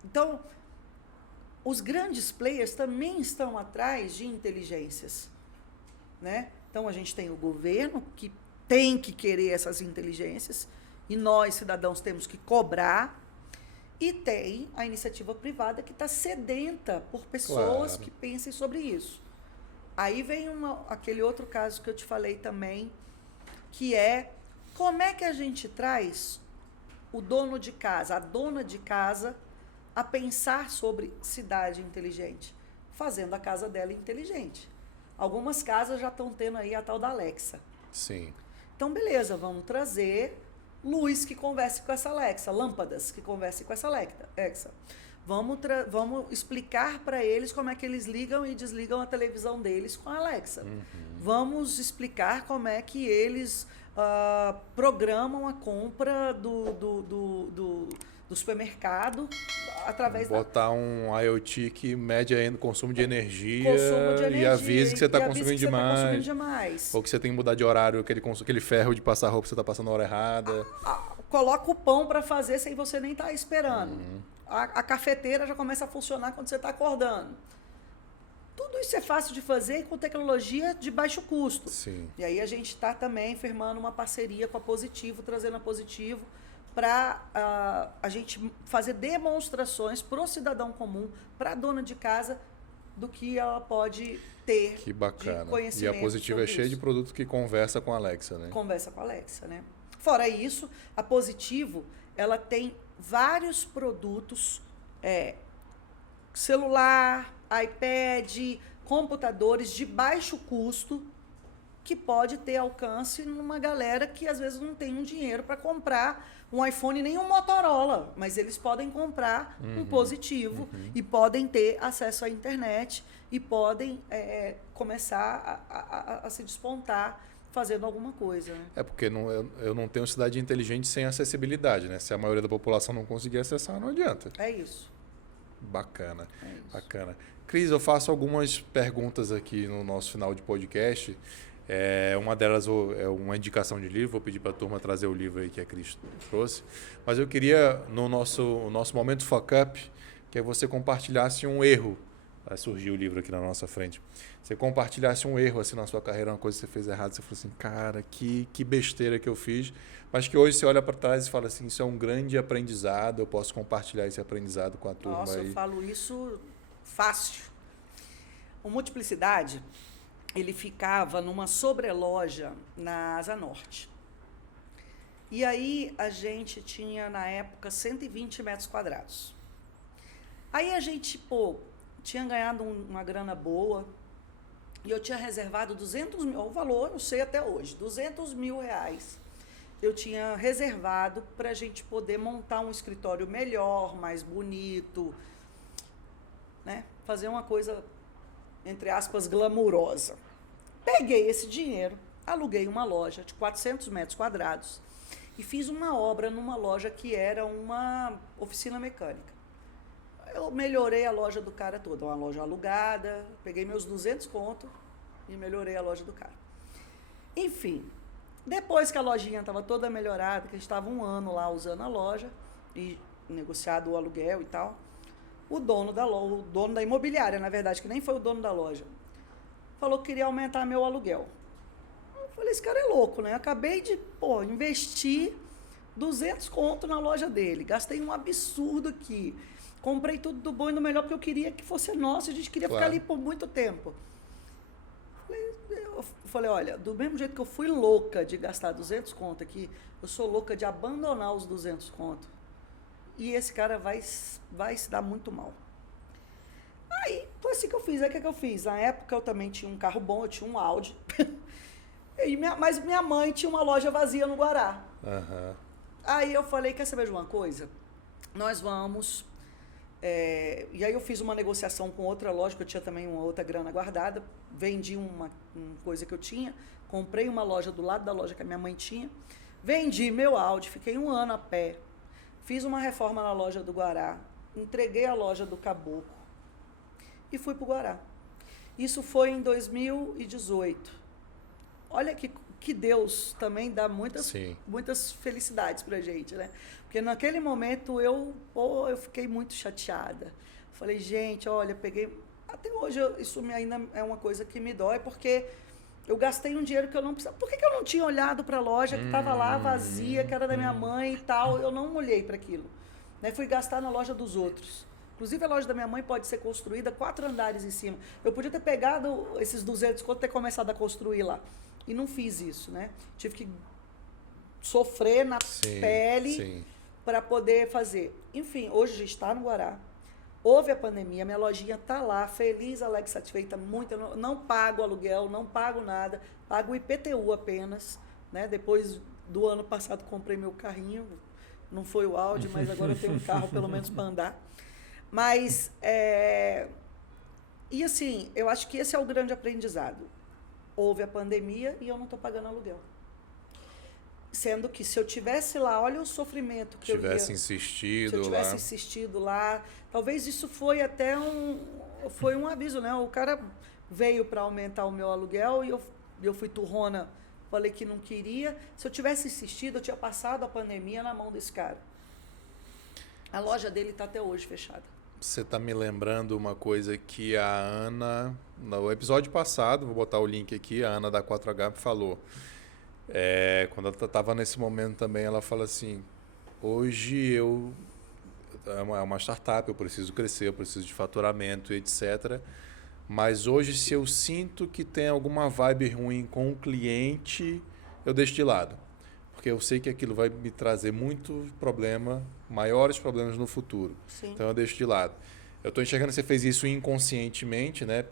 Então, os grandes players também estão atrás de inteligências, né? Então, a gente tem o governo, que tem que querer essas inteligências, e nós, cidadãos, temos que cobrar. E tem a iniciativa privada que está sedenta por pessoas que pensem sobre isso. Aí vem aquele outro caso que eu te falei também, que é como é que a gente traz o dono de casa, a dona de casa, a pensar sobre cidade inteligente, fazendo a casa dela inteligente. Algumas casas já estão tendo aí a tal da Alexa. Sim. Então, beleza, vamos trazer luz que converse com essa Alexa, lâmpadas que conversem com essa Alexa. Vamos explicar para eles como é que eles ligam e desligam a televisão deles com a Alexa. Vamos explicar como é que eles programam a compra do supermercado através Botar um IoT que mede o consumo de energia, e avisa avise que você está consumindo demais. Ou que você tem que mudar de horário, aquele ferro de passar roupa, você está passando a hora errada. Coloca o pão para fazer sem você nem estar esperando. A cafeteira já começa a funcionar quando você está acordando. Tudo isso é fácil de fazer com tecnologia de baixo custo. Sim. E aí a gente está também firmando uma parceria com a Positivo, trazendo a Positivo para a gente fazer demonstrações para o cidadão comum, para a dona de casa, do que ela pode ter. Que bacana. De conhecimento. E a Positivo é cheia de produtos que conversa com a Alexa, né? Conversa com a Alexa, né? Fora isso, a Positivo, ela tem vários produtos, celular, iPad, computadores de baixo custo, que pode ter alcance numa galera que às vezes não tem um dinheiro para comprar um iPhone nem um Motorola, mas eles podem comprar um Positivo e podem ter acesso à internet e podem começar a se despontar fazendo alguma coisa. Né? É porque eu não tenho cidade inteligente sem acessibilidade, né? Se a maioria da população não conseguir acessar, não adianta. É isso. Bacana, isso. Bacana. Cris, eu faço algumas perguntas aqui no nosso final de podcast. Uma delas é uma indicação de livro, vou pedir para a turma trazer o livro aí que a Cris trouxe. Mas eu queria, no nosso momento Fuck Up, que você compartilhasse um erro. Vai surgir o livro aqui na nossa frente. Você compartilhasse um erro assim na sua carreira, uma coisa que você fez errado, você falou assim, cara, que besteira que eu fiz, mas que hoje você olha para trás e fala assim, isso é um grande aprendizado, eu posso compartilhar esse aprendizado com a turma. Nossa, aí. Eu falo isso fácil. O Multiplicidade, ele ficava numa sobreloja na Asa Norte. E aí a gente tinha, na época, 120 metros quadrados. Aí a gente, tinha ganhado uma grana boa e eu tinha reservado 200 mil, o valor eu sei até hoje, 200 mil reais. Eu tinha reservado para a gente poder montar um escritório melhor, mais bonito, né? Fazer uma coisa, entre aspas, glamurosa. Peguei esse dinheiro, aluguei uma loja de 400 metros quadrados e fiz uma obra numa loja que era uma oficina mecânica. Eu melhorei a loja do cara toda, uma loja alugada, peguei meus 200 conto e melhorei a loja do cara. Enfim, depois que a lojinha estava toda melhorada, que a gente estava 1 ano lá usando a loja e negociado o aluguel e tal, o dono da imobiliária, na verdade, que nem foi o dono da loja, falou que queria aumentar meu aluguel. Eu falei, esse cara é louco, né? Eu acabei de, investir 200 conto na loja dele, gastei um absurdo aqui. Comprei tudo do bom e do melhor, porque eu queria que fosse nosso, a gente queria ficar ali por muito tempo. Eu falei, olha, do mesmo jeito que eu fui louca de gastar 200 conto aqui, eu sou louca de abandonar os 200 conto. E esse cara vai se dar muito mal. Aí, foi assim que eu fiz. Aí, o que eu fiz? Na época, eu também tinha um carro bom, eu tinha um Audi. Mas minha mãe tinha uma loja vazia no Guará. Aham. Aí, eu falei, quer saber de uma coisa? Nós vamos... e aí, eu fiz uma negociação com outra loja, que eu tinha também uma outra grana guardada. Vendi uma coisa que eu tinha. Comprei uma loja do lado da loja que a minha mãe tinha. Vendi meu Audi, fiquei 1 ano a pé. Fiz uma reforma na loja do Guará. Entreguei a loja do Caboclo. E fui para o Guará. Isso foi em 2018. Olha que Deus também dá muitas felicidades pra gente, né? Porque naquele momento eu fiquei muito chateada. Falei, gente, olha, peguei... Até hoje isso ainda é uma coisa que me dói, porque eu gastei um dinheiro que eu não precisava. Por que eu não tinha olhado para a loja que estava lá vazia, que era da minha mãe e tal? Eu não olhei para aquilo. Né? Fui gastar na loja dos outros. Inclusive, a loja da minha mãe pode ser construída 4 andares em cima. Eu podia ter pegado esses 200 conto e ter começado a construir lá. E não fiz isso, né? Tive que sofrer na pele para poder fazer. Enfim, hoje já está no Guará. Houve a pandemia, minha lojinha está lá, feliz, alegre, satisfeita, muito. Eu não pago aluguel, não pago nada, pago o IPTU apenas. Né? Depois do ano passado comprei meu carrinho, não foi o Audi, mas agora eu tenho um carro pelo menos para andar. Mas, e assim, eu acho que esse é o grande aprendizado. Houve a pandemia e eu não estou pagando aluguel. Sendo que se eu tivesse lá, olha o sofrimento que eu tivesse insistido lá, talvez isso foi até um aviso, né? O cara veio para aumentar o meu aluguel e eu fui turrona, falei que não queria. Se eu tivesse insistido, eu tinha passado a pandemia na mão desse cara. A loja dele está até hoje fechada. Você está me lembrando uma coisa que a Ana, no episódio passado, vou botar o link aqui, a Ana da 4H falou. Quando ela estava nesse momento também, ela fala assim, hoje é uma startup, eu preciso crescer, eu preciso de faturamento, etc. Mas hoje, se eu sinto que tem alguma vibe ruim com o cliente, eu deixo de lado. Porque eu sei que aquilo vai me trazer muito problema, maiores problemas no futuro. Sim. Então eu deixo de lado. Eu estou enxergando que você fez isso inconscientemente, né?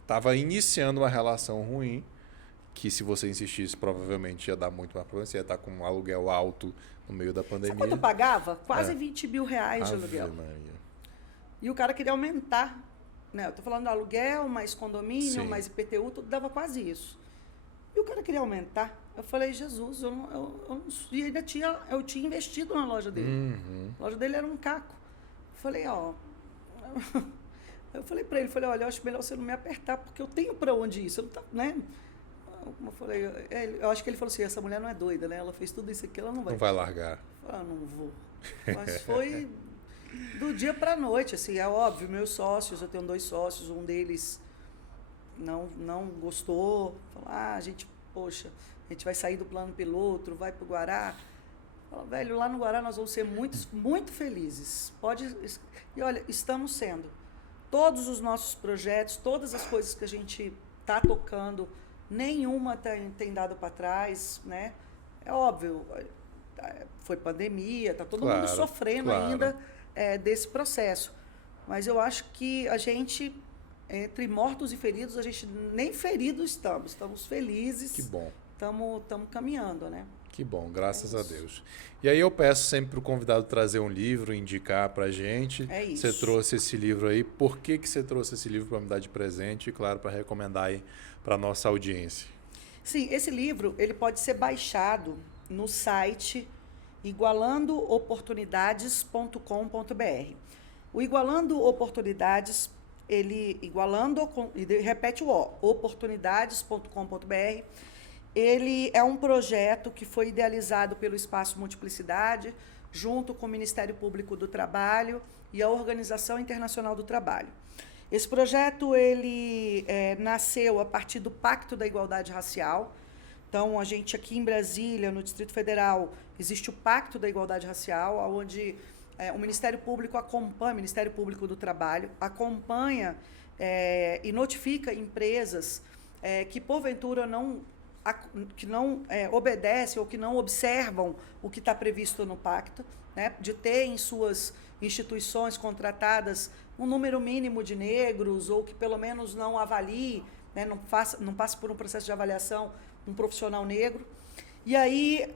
Estava iniciando uma relação ruim, que se você insistisse, provavelmente ia dar muito mais problema. Você ia estar com um aluguel alto no meio da pandemia. Sabe quanto eu pagava? Quase 20 mil reais de aluguel. Maria. E o cara queria aumentar. Né? Eu estou falando do aluguel, mais condomínio, Sim. mais IPTU, tudo dava quase isso. E o cara queria aumentar. Eu falei, Jesus, e ainda eu tinha investido na loja dele. Uhum. A loja dele era um caco. Eu falei, eu falei para ele, olha, eu acho melhor você não me apertar, porque eu tenho para onde ir. Você não tá, né? Eu falei, eu acho que ele falou assim, essa mulher não é doida, né? Ela fez tudo isso aqui, ela não vai. Não vai largar. Eu falei, não vou. Mas foi do dia para a noite, assim, é óbvio, meus sócios, eu tenho 2 sócios, um deles não gostou, falou, a gente vai sair do plano piloto, vai pro Guará. Fala, velho, lá no Guará nós vamos ser muito felizes. E olha, estamos sendo. Todos os nossos projetos, todas as coisas que a gente está tocando, nenhuma tem dado para trás, né? É óbvio, foi pandemia, tá todo mundo sofrendo ainda desse processo. Mas eu acho que a gente, entre mortos e feridos, a gente nem feridos estamos felizes. Que bom. Estamos caminhando, né? Que bom, graças a Deus. E aí eu peço sempre para o convidado trazer um livro, indicar para a gente. É isso. Você trouxe esse livro aí. Por que você trouxe esse livro para me dar de presente? E, claro, para recomendar aí para a nossa audiência. Sim, esse livro ele pode ser baixado no site igualandooportunidades.com.br. O Igualando Oportunidades, repete o oportunidades.com.br. Ele é um projeto que foi idealizado pelo Espaço Multiplicidade, junto com o Ministério Público do Trabalho e a Organização Internacional do Trabalho. Esse projeto ele nasceu a partir do Pacto da Igualdade Racial. Então, a gente aqui em Brasília, no Distrito Federal, existe o Pacto da Igualdade Racial, onde o Ministério Público acompanha, o Ministério Público do Trabalho acompanha e notifica empresas que, porventura, não obedecem ou que não observam o que está previsto no pacto, né, de ter em instituições contratadas um número mínimo de negros, ou que pelo menos não avalie, né, não passe por um processo de avaliação um profissional negro. E aí,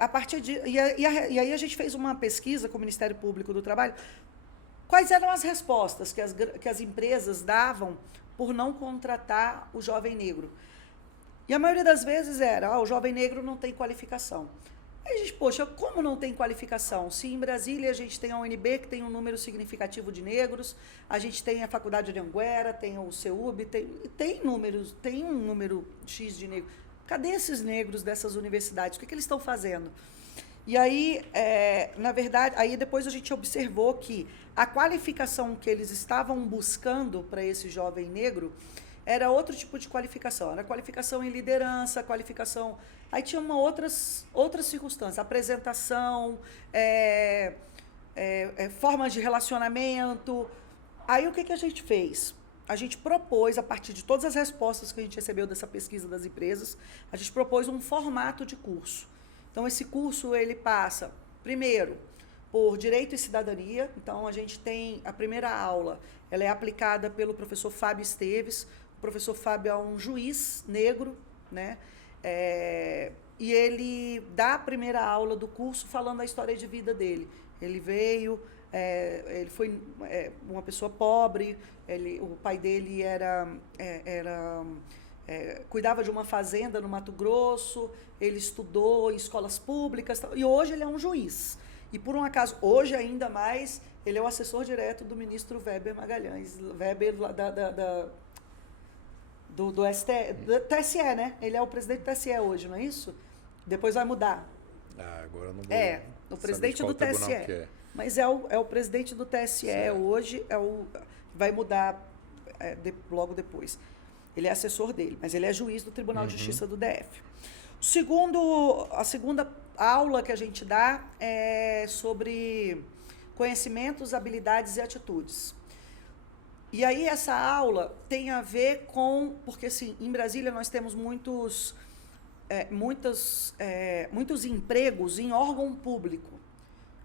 a partir de, e aí a gente fez uma pesquisa com o Ministério Público do Trabalho. Quais eram as respostas que as empresas davam por não contratar o jovem negro? E a maioria das vezes era, o jovem negro não tem qualificação. Aí a gente, poxa, como não tem qualificação? Se em Brasília a gente tem a UNB, que tem um número significativo de negros, a gente tem a Faculdade de Anhanguera, tem o CEUB, tem um número X de negros. Cadê esses negros dessas universidades? O que eles estão fazendo? E aí, na verdade, aí depois a gente observou que a qualificação que eles estavam buscando para esse jovem negro era outro tipo de qualificação. Era qualificação em liderança, qualificação... Aí tinha outras circunstâncias, apresentação, formas de relacionamento. Aí o que a gente fez? A gente propôs, a partir de todas as respostas que a gente recebeu dessa pesquisa das empresas, a gente propôs um formato de curso. Então, esse curso, ele passa, primeiro, por Direito e Cidadania. Então, a gente tem a primeira aula, ela é aplicada pelo professor Fábio Esteves. O professor Fábio é um juiz negro, né? E ele dá a primeira aula do curso falando a história de vida dele. Ele veio, ele foi uma pessoa pobre, o pai dele cuidava de uma fazenda no Mato Grosso, ele estudou em escolas públicas, e hoje ele é um juiz. E por um acaso, hoje ainda mais, ele é o assessor direto do ministro Weber Magalhães, Weber do TSE, né? Ele é o presidente do TSE hoje, não é isso? Depois vai mudar. Agora eu não vou o presidente do TSE. Mas é o presidente do TSE hoje, vai mudar logo depois. Ele é assessor dele, mas ele é juiz do Tribunal de Justiça do DF. A segunda aula que a gente dá é sobre conhecimentos, habilidades e atitudes. E aí essa aula tem a ver com... Porque, assim, em Brasília nós temos muitos empregos em órgão público.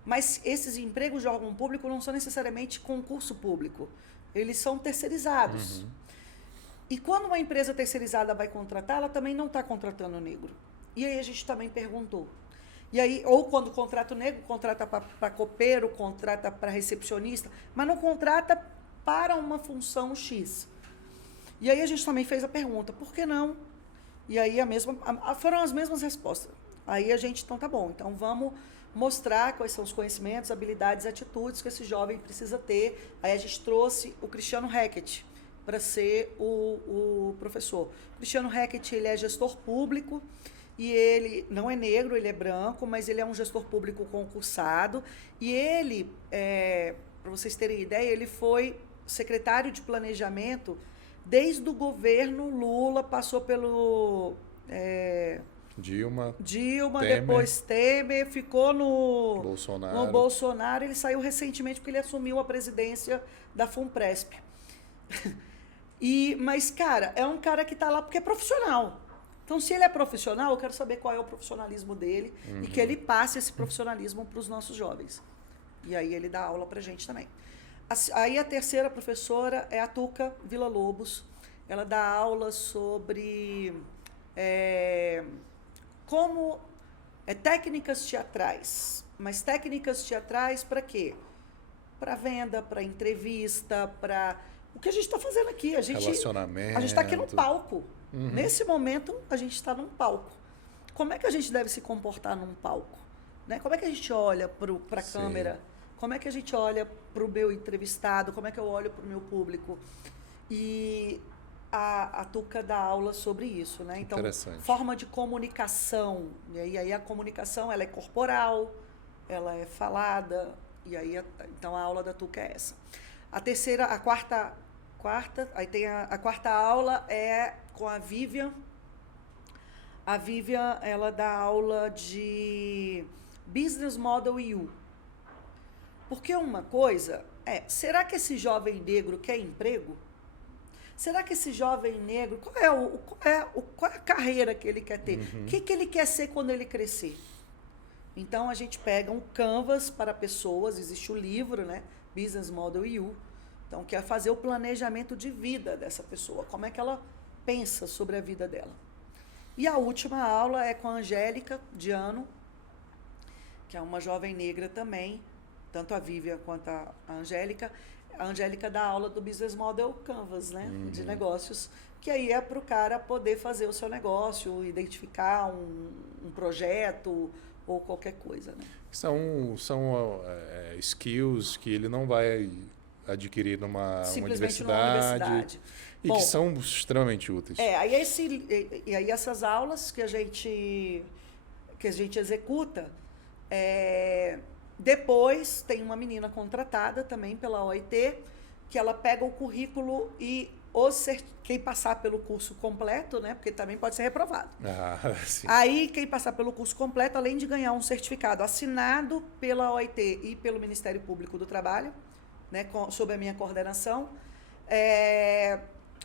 Mas esses empregos de órgão público não são necessariamente concurso público. Eles são terceirizados. E quando uma empresa terceirizada vai contratar, ela também não está contratando negro. E aí a gente também perguntou. E aí, ou quando contrata o negro, contrata para copeiro, contrata para recepcionista, mas não contrata para uma função X. E aí a gente também fez a pergunta, por que não? E aí foram as mesmas respostas. Aí a gente, então tá bom, então vamos mostrar quais são os conhecimentos, habilidades e atitudes que esse jovem precisa ter. Aí a gente trouxe o Cristiano Hackett para ser o professor. O Cristiano Hackett, ele é gestor público e ele não é negro, ele é branco, mas ele é um gestor público concursado. E ele, para vocês terem ideia, ele foi secretário de planejamento desde o governo Lula, passou pelo... Dilma, depois Temer, ficou no Bolsonaro. Ele saiu recentemente porque ele assumiu a presidência da FUNPRESP. Mas, cara, é um cara que está lá porque é profissional. Então, se ele é profissional, eu quero saber qual é o profissionalismo dele e que ele passe esse profissionalismo para os nossos jovens. E aí ele dá aula para a gente também. Aí a terceira professora é a Tuca Villa-Lobos. Ela dá aula sobre técnicas teatrais. Mas técnicas teatrais para quê? Para venda, para entrevista, para... O que a gente está fazendo aqui? Relacionamento. A gente está aqui no palco. Nesse momento, a gente está num palco. Como é que a gente deve se comportar num palco? Né? Como é que a gente olha para a câmera? Como é que a gente olha para o meu entrevistado? Como é que eu olho para o meu público? E a Tuca dá aula sobre isso, né? Então, forma de comunicação. E aí a comunicação, ela é corporal, ela é falada. E aí, então, a aula da Tuca é essa. A quarta, aí tem a quarta aula é com a Vivian. A Vivian, ela dá aula de Business Model U. Porque uma coisa será que esse jovem negro quer emprego? Será que esse jovem negro, qual é a carreira que ele quer ter? O que ele quer ser quando ele crescer? Então, a gente pega um canvas para pessoas, existe o livro, né? Business Model U. Então, que é fazer o planejamento de vida dessa pessoa, como é que ela pensa sobre a vida dela. E a última aula é com a Angélica Diano, que é uma jovem negra também, tanto a Vivian quanto a Angélica. A Angélica dá aula do Business Model Canvas, né? De negócios, que aí é para o cara poder fazer o seu negócio, identificar um projeto ou qualquer coisa, né? São skills que ele não vai adquirir numa Simplesmente universidade e Bom, que são extremamente úteis. E aí essas aulas que a gente executa, depois tem uma menina contratada também pela OIT, que ela pega o currículo e quem passar pelo curso completo, né? Porque também pode ser reprovado. Sim. Aí, quem passar pelo curso completo, além de ganhar um certificado assinado pela OIT e pelo Ministério Público do Trabalho, né? Sob a minha coordenação,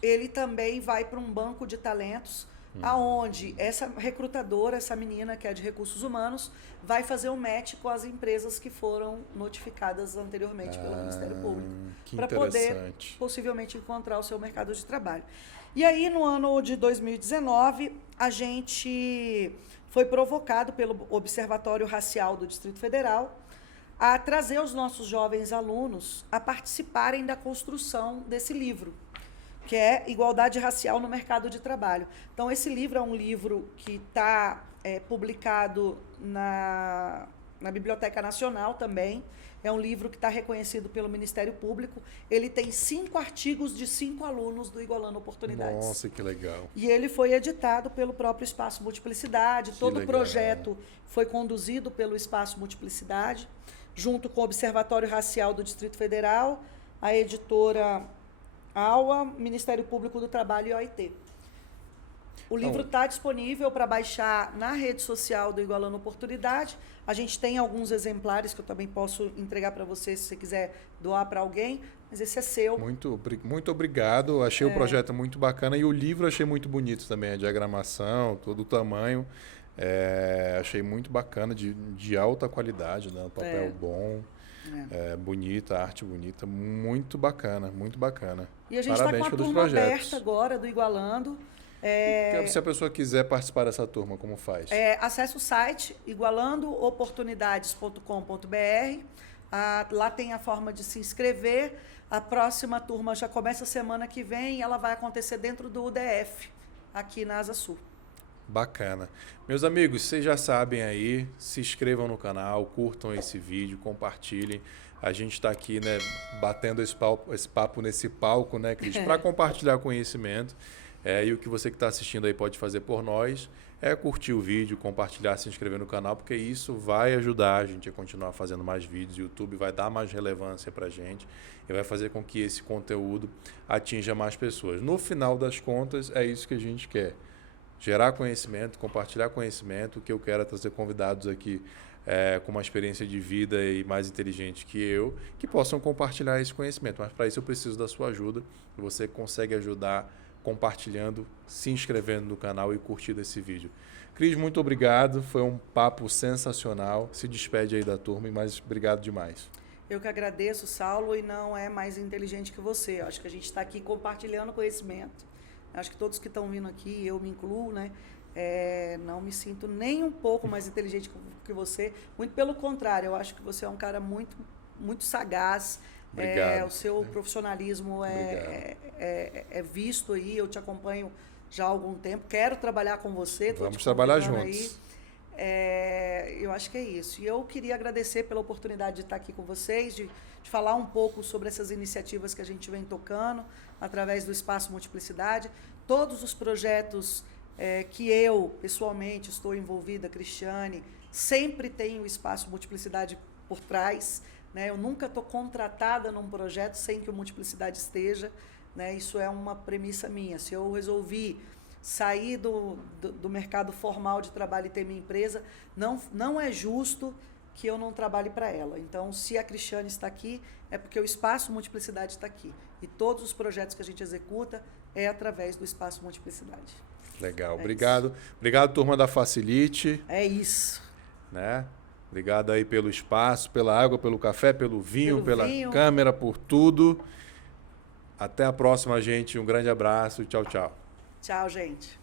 ele também vai para um banco de talentos, aonde essa recrutadora, essa menina que é de recursos humanos, vai fazer um match com as empresas que foram notificadas anteriormente pelo Ministério Público, para poder possivelmente encontrar o seu mercado de trabalho. E aí, no ano de 2019, a gente foi provocado pelo Observatório Racial do Distrito Federal a trazer os nossos jovens alunos a participarem da construção desse livro, que é Igualdade Racial no Mercado de Trabalho. Então, esse livro é um livro que está publicado na Biblioteca Nacional também. É um livro que está reconhecido pelo Ministério Público. Ele tem 5 artigos de 5 alunos do Igualando Oportunidades. Nossa, que legal. E ele foi editado pelo próprio Espaço Multiplicidade. Todo o projeto foi conduzido pelo Espaço Multiplicidade, junto com o Observatório Racial do Distrito Federal, a editora AUA, Ministério Público do Trabalho e OIT. O livro está disponível para baixar na rede social do Igualando Oportunidade. A gente tem alguns exemplares que eu também posso entregar para você, se você quiser doar para alguém, mas esse é seu. Muito obrigado. Achei o projeto muito bacana e o livro achei muito bonito também, a diagramação, todo o tamanho. Achei muito bacana, de alta qualidade, né? Papel bom. Bonita, arte bonita, muito bacana, muito bacana. E a gente está com a turma aberta agora do Igualando. Se a pessoa quiser participar dessa turma, como faz? Acesse o site igualandooportunidades.com.br. Lá tem a forma de se inscrever. A próxima turma já começa semana que vem e ela vai acontecer dentro do UDF, aqui na Asa Sul. Bacana. Meus amigos, vocês já sabem aí, se inscrevam no canal, curtam esse vídeo, compartilhem. A gente está aqui, né, batendo esse papo nesse palco, né, Cris, para compartilhar conhecimento. E o que você que está assistindo aí pode fazer por nós é curtir o vídeo, compartilhar, se inscrever no canal, porque isso vai ajudar a gente a continuar fazendo mais vídeos. O YouTube vai dar mais relevância para a gente e vai fazer com que esse conteúdo atinja mais pessoas. No final das contas, é isso que a gente quer. Gerar conhecimento, compartilhar conhecimento. O que eu quero é trazer convidados aqui com uma experiência de vida e mais inteligente que eu, que possam compartilhar esse conhecimento. Mas para isso eu preciso da sua ajuda. Você consegue ajudar compartilhando, se inscrevendo no canal e curtindo esse vídeo. Cris, muito obrigado. Foi um papo sensacional. Se despede aí da turma, mas obrigado demais. Eu que agradeço, Saulo, e não é mais inteligente que você. Eu acho que a gente está aqui compartilhando conhecimento. Acho que todos que estão vindo aqui, eu me incluo, né? Não me sinto nem um pouco mais inteligente que você. Muito pelo contrário, eu acho que você é um cara muito, muito sagaz. Obrigado. O seu profissionalismo é visto aí, eu te acompanho já há algum tempo. Quero trabalhar com você. Vamos trabalhar juntos. Eu acho que é isso. E eu queria agradecer pela oportunidade de estar aqui com vocês, de falar um pouco sobre essas iniciativas que a gente vem tocando através do Espaço Multiplicidade. Todos os projetos que eu, pessoalmente, estou envolvida, Cristiane, sempre tem o Espaço Multiplicidade por trás. Né? Eu nunca estou contratada num projeto sem que o Multiplicidade esteja. Né? Isso é uma premissa minha. Se eu resolvi sair do mercado formal de trabalho e ter minha empresa, não é justo que eu não trabalhe para ela. Então, se a Cristiane está aqui, é porque o Espaço Multiplicidade está aqui. E todos os projetos que a gente executa é através do Espaço Multiplicidade. Legal, obrigado. Isso. Obrigado, turma da Facilite. É isso. Né? Obrigado aí pelo espaço, pela água, pelo café, pelo vinho, pela vinho. câmera, por tudo. Até a próxima, gente. Um grande abraço. Tchau, tchau. Tchau, gente.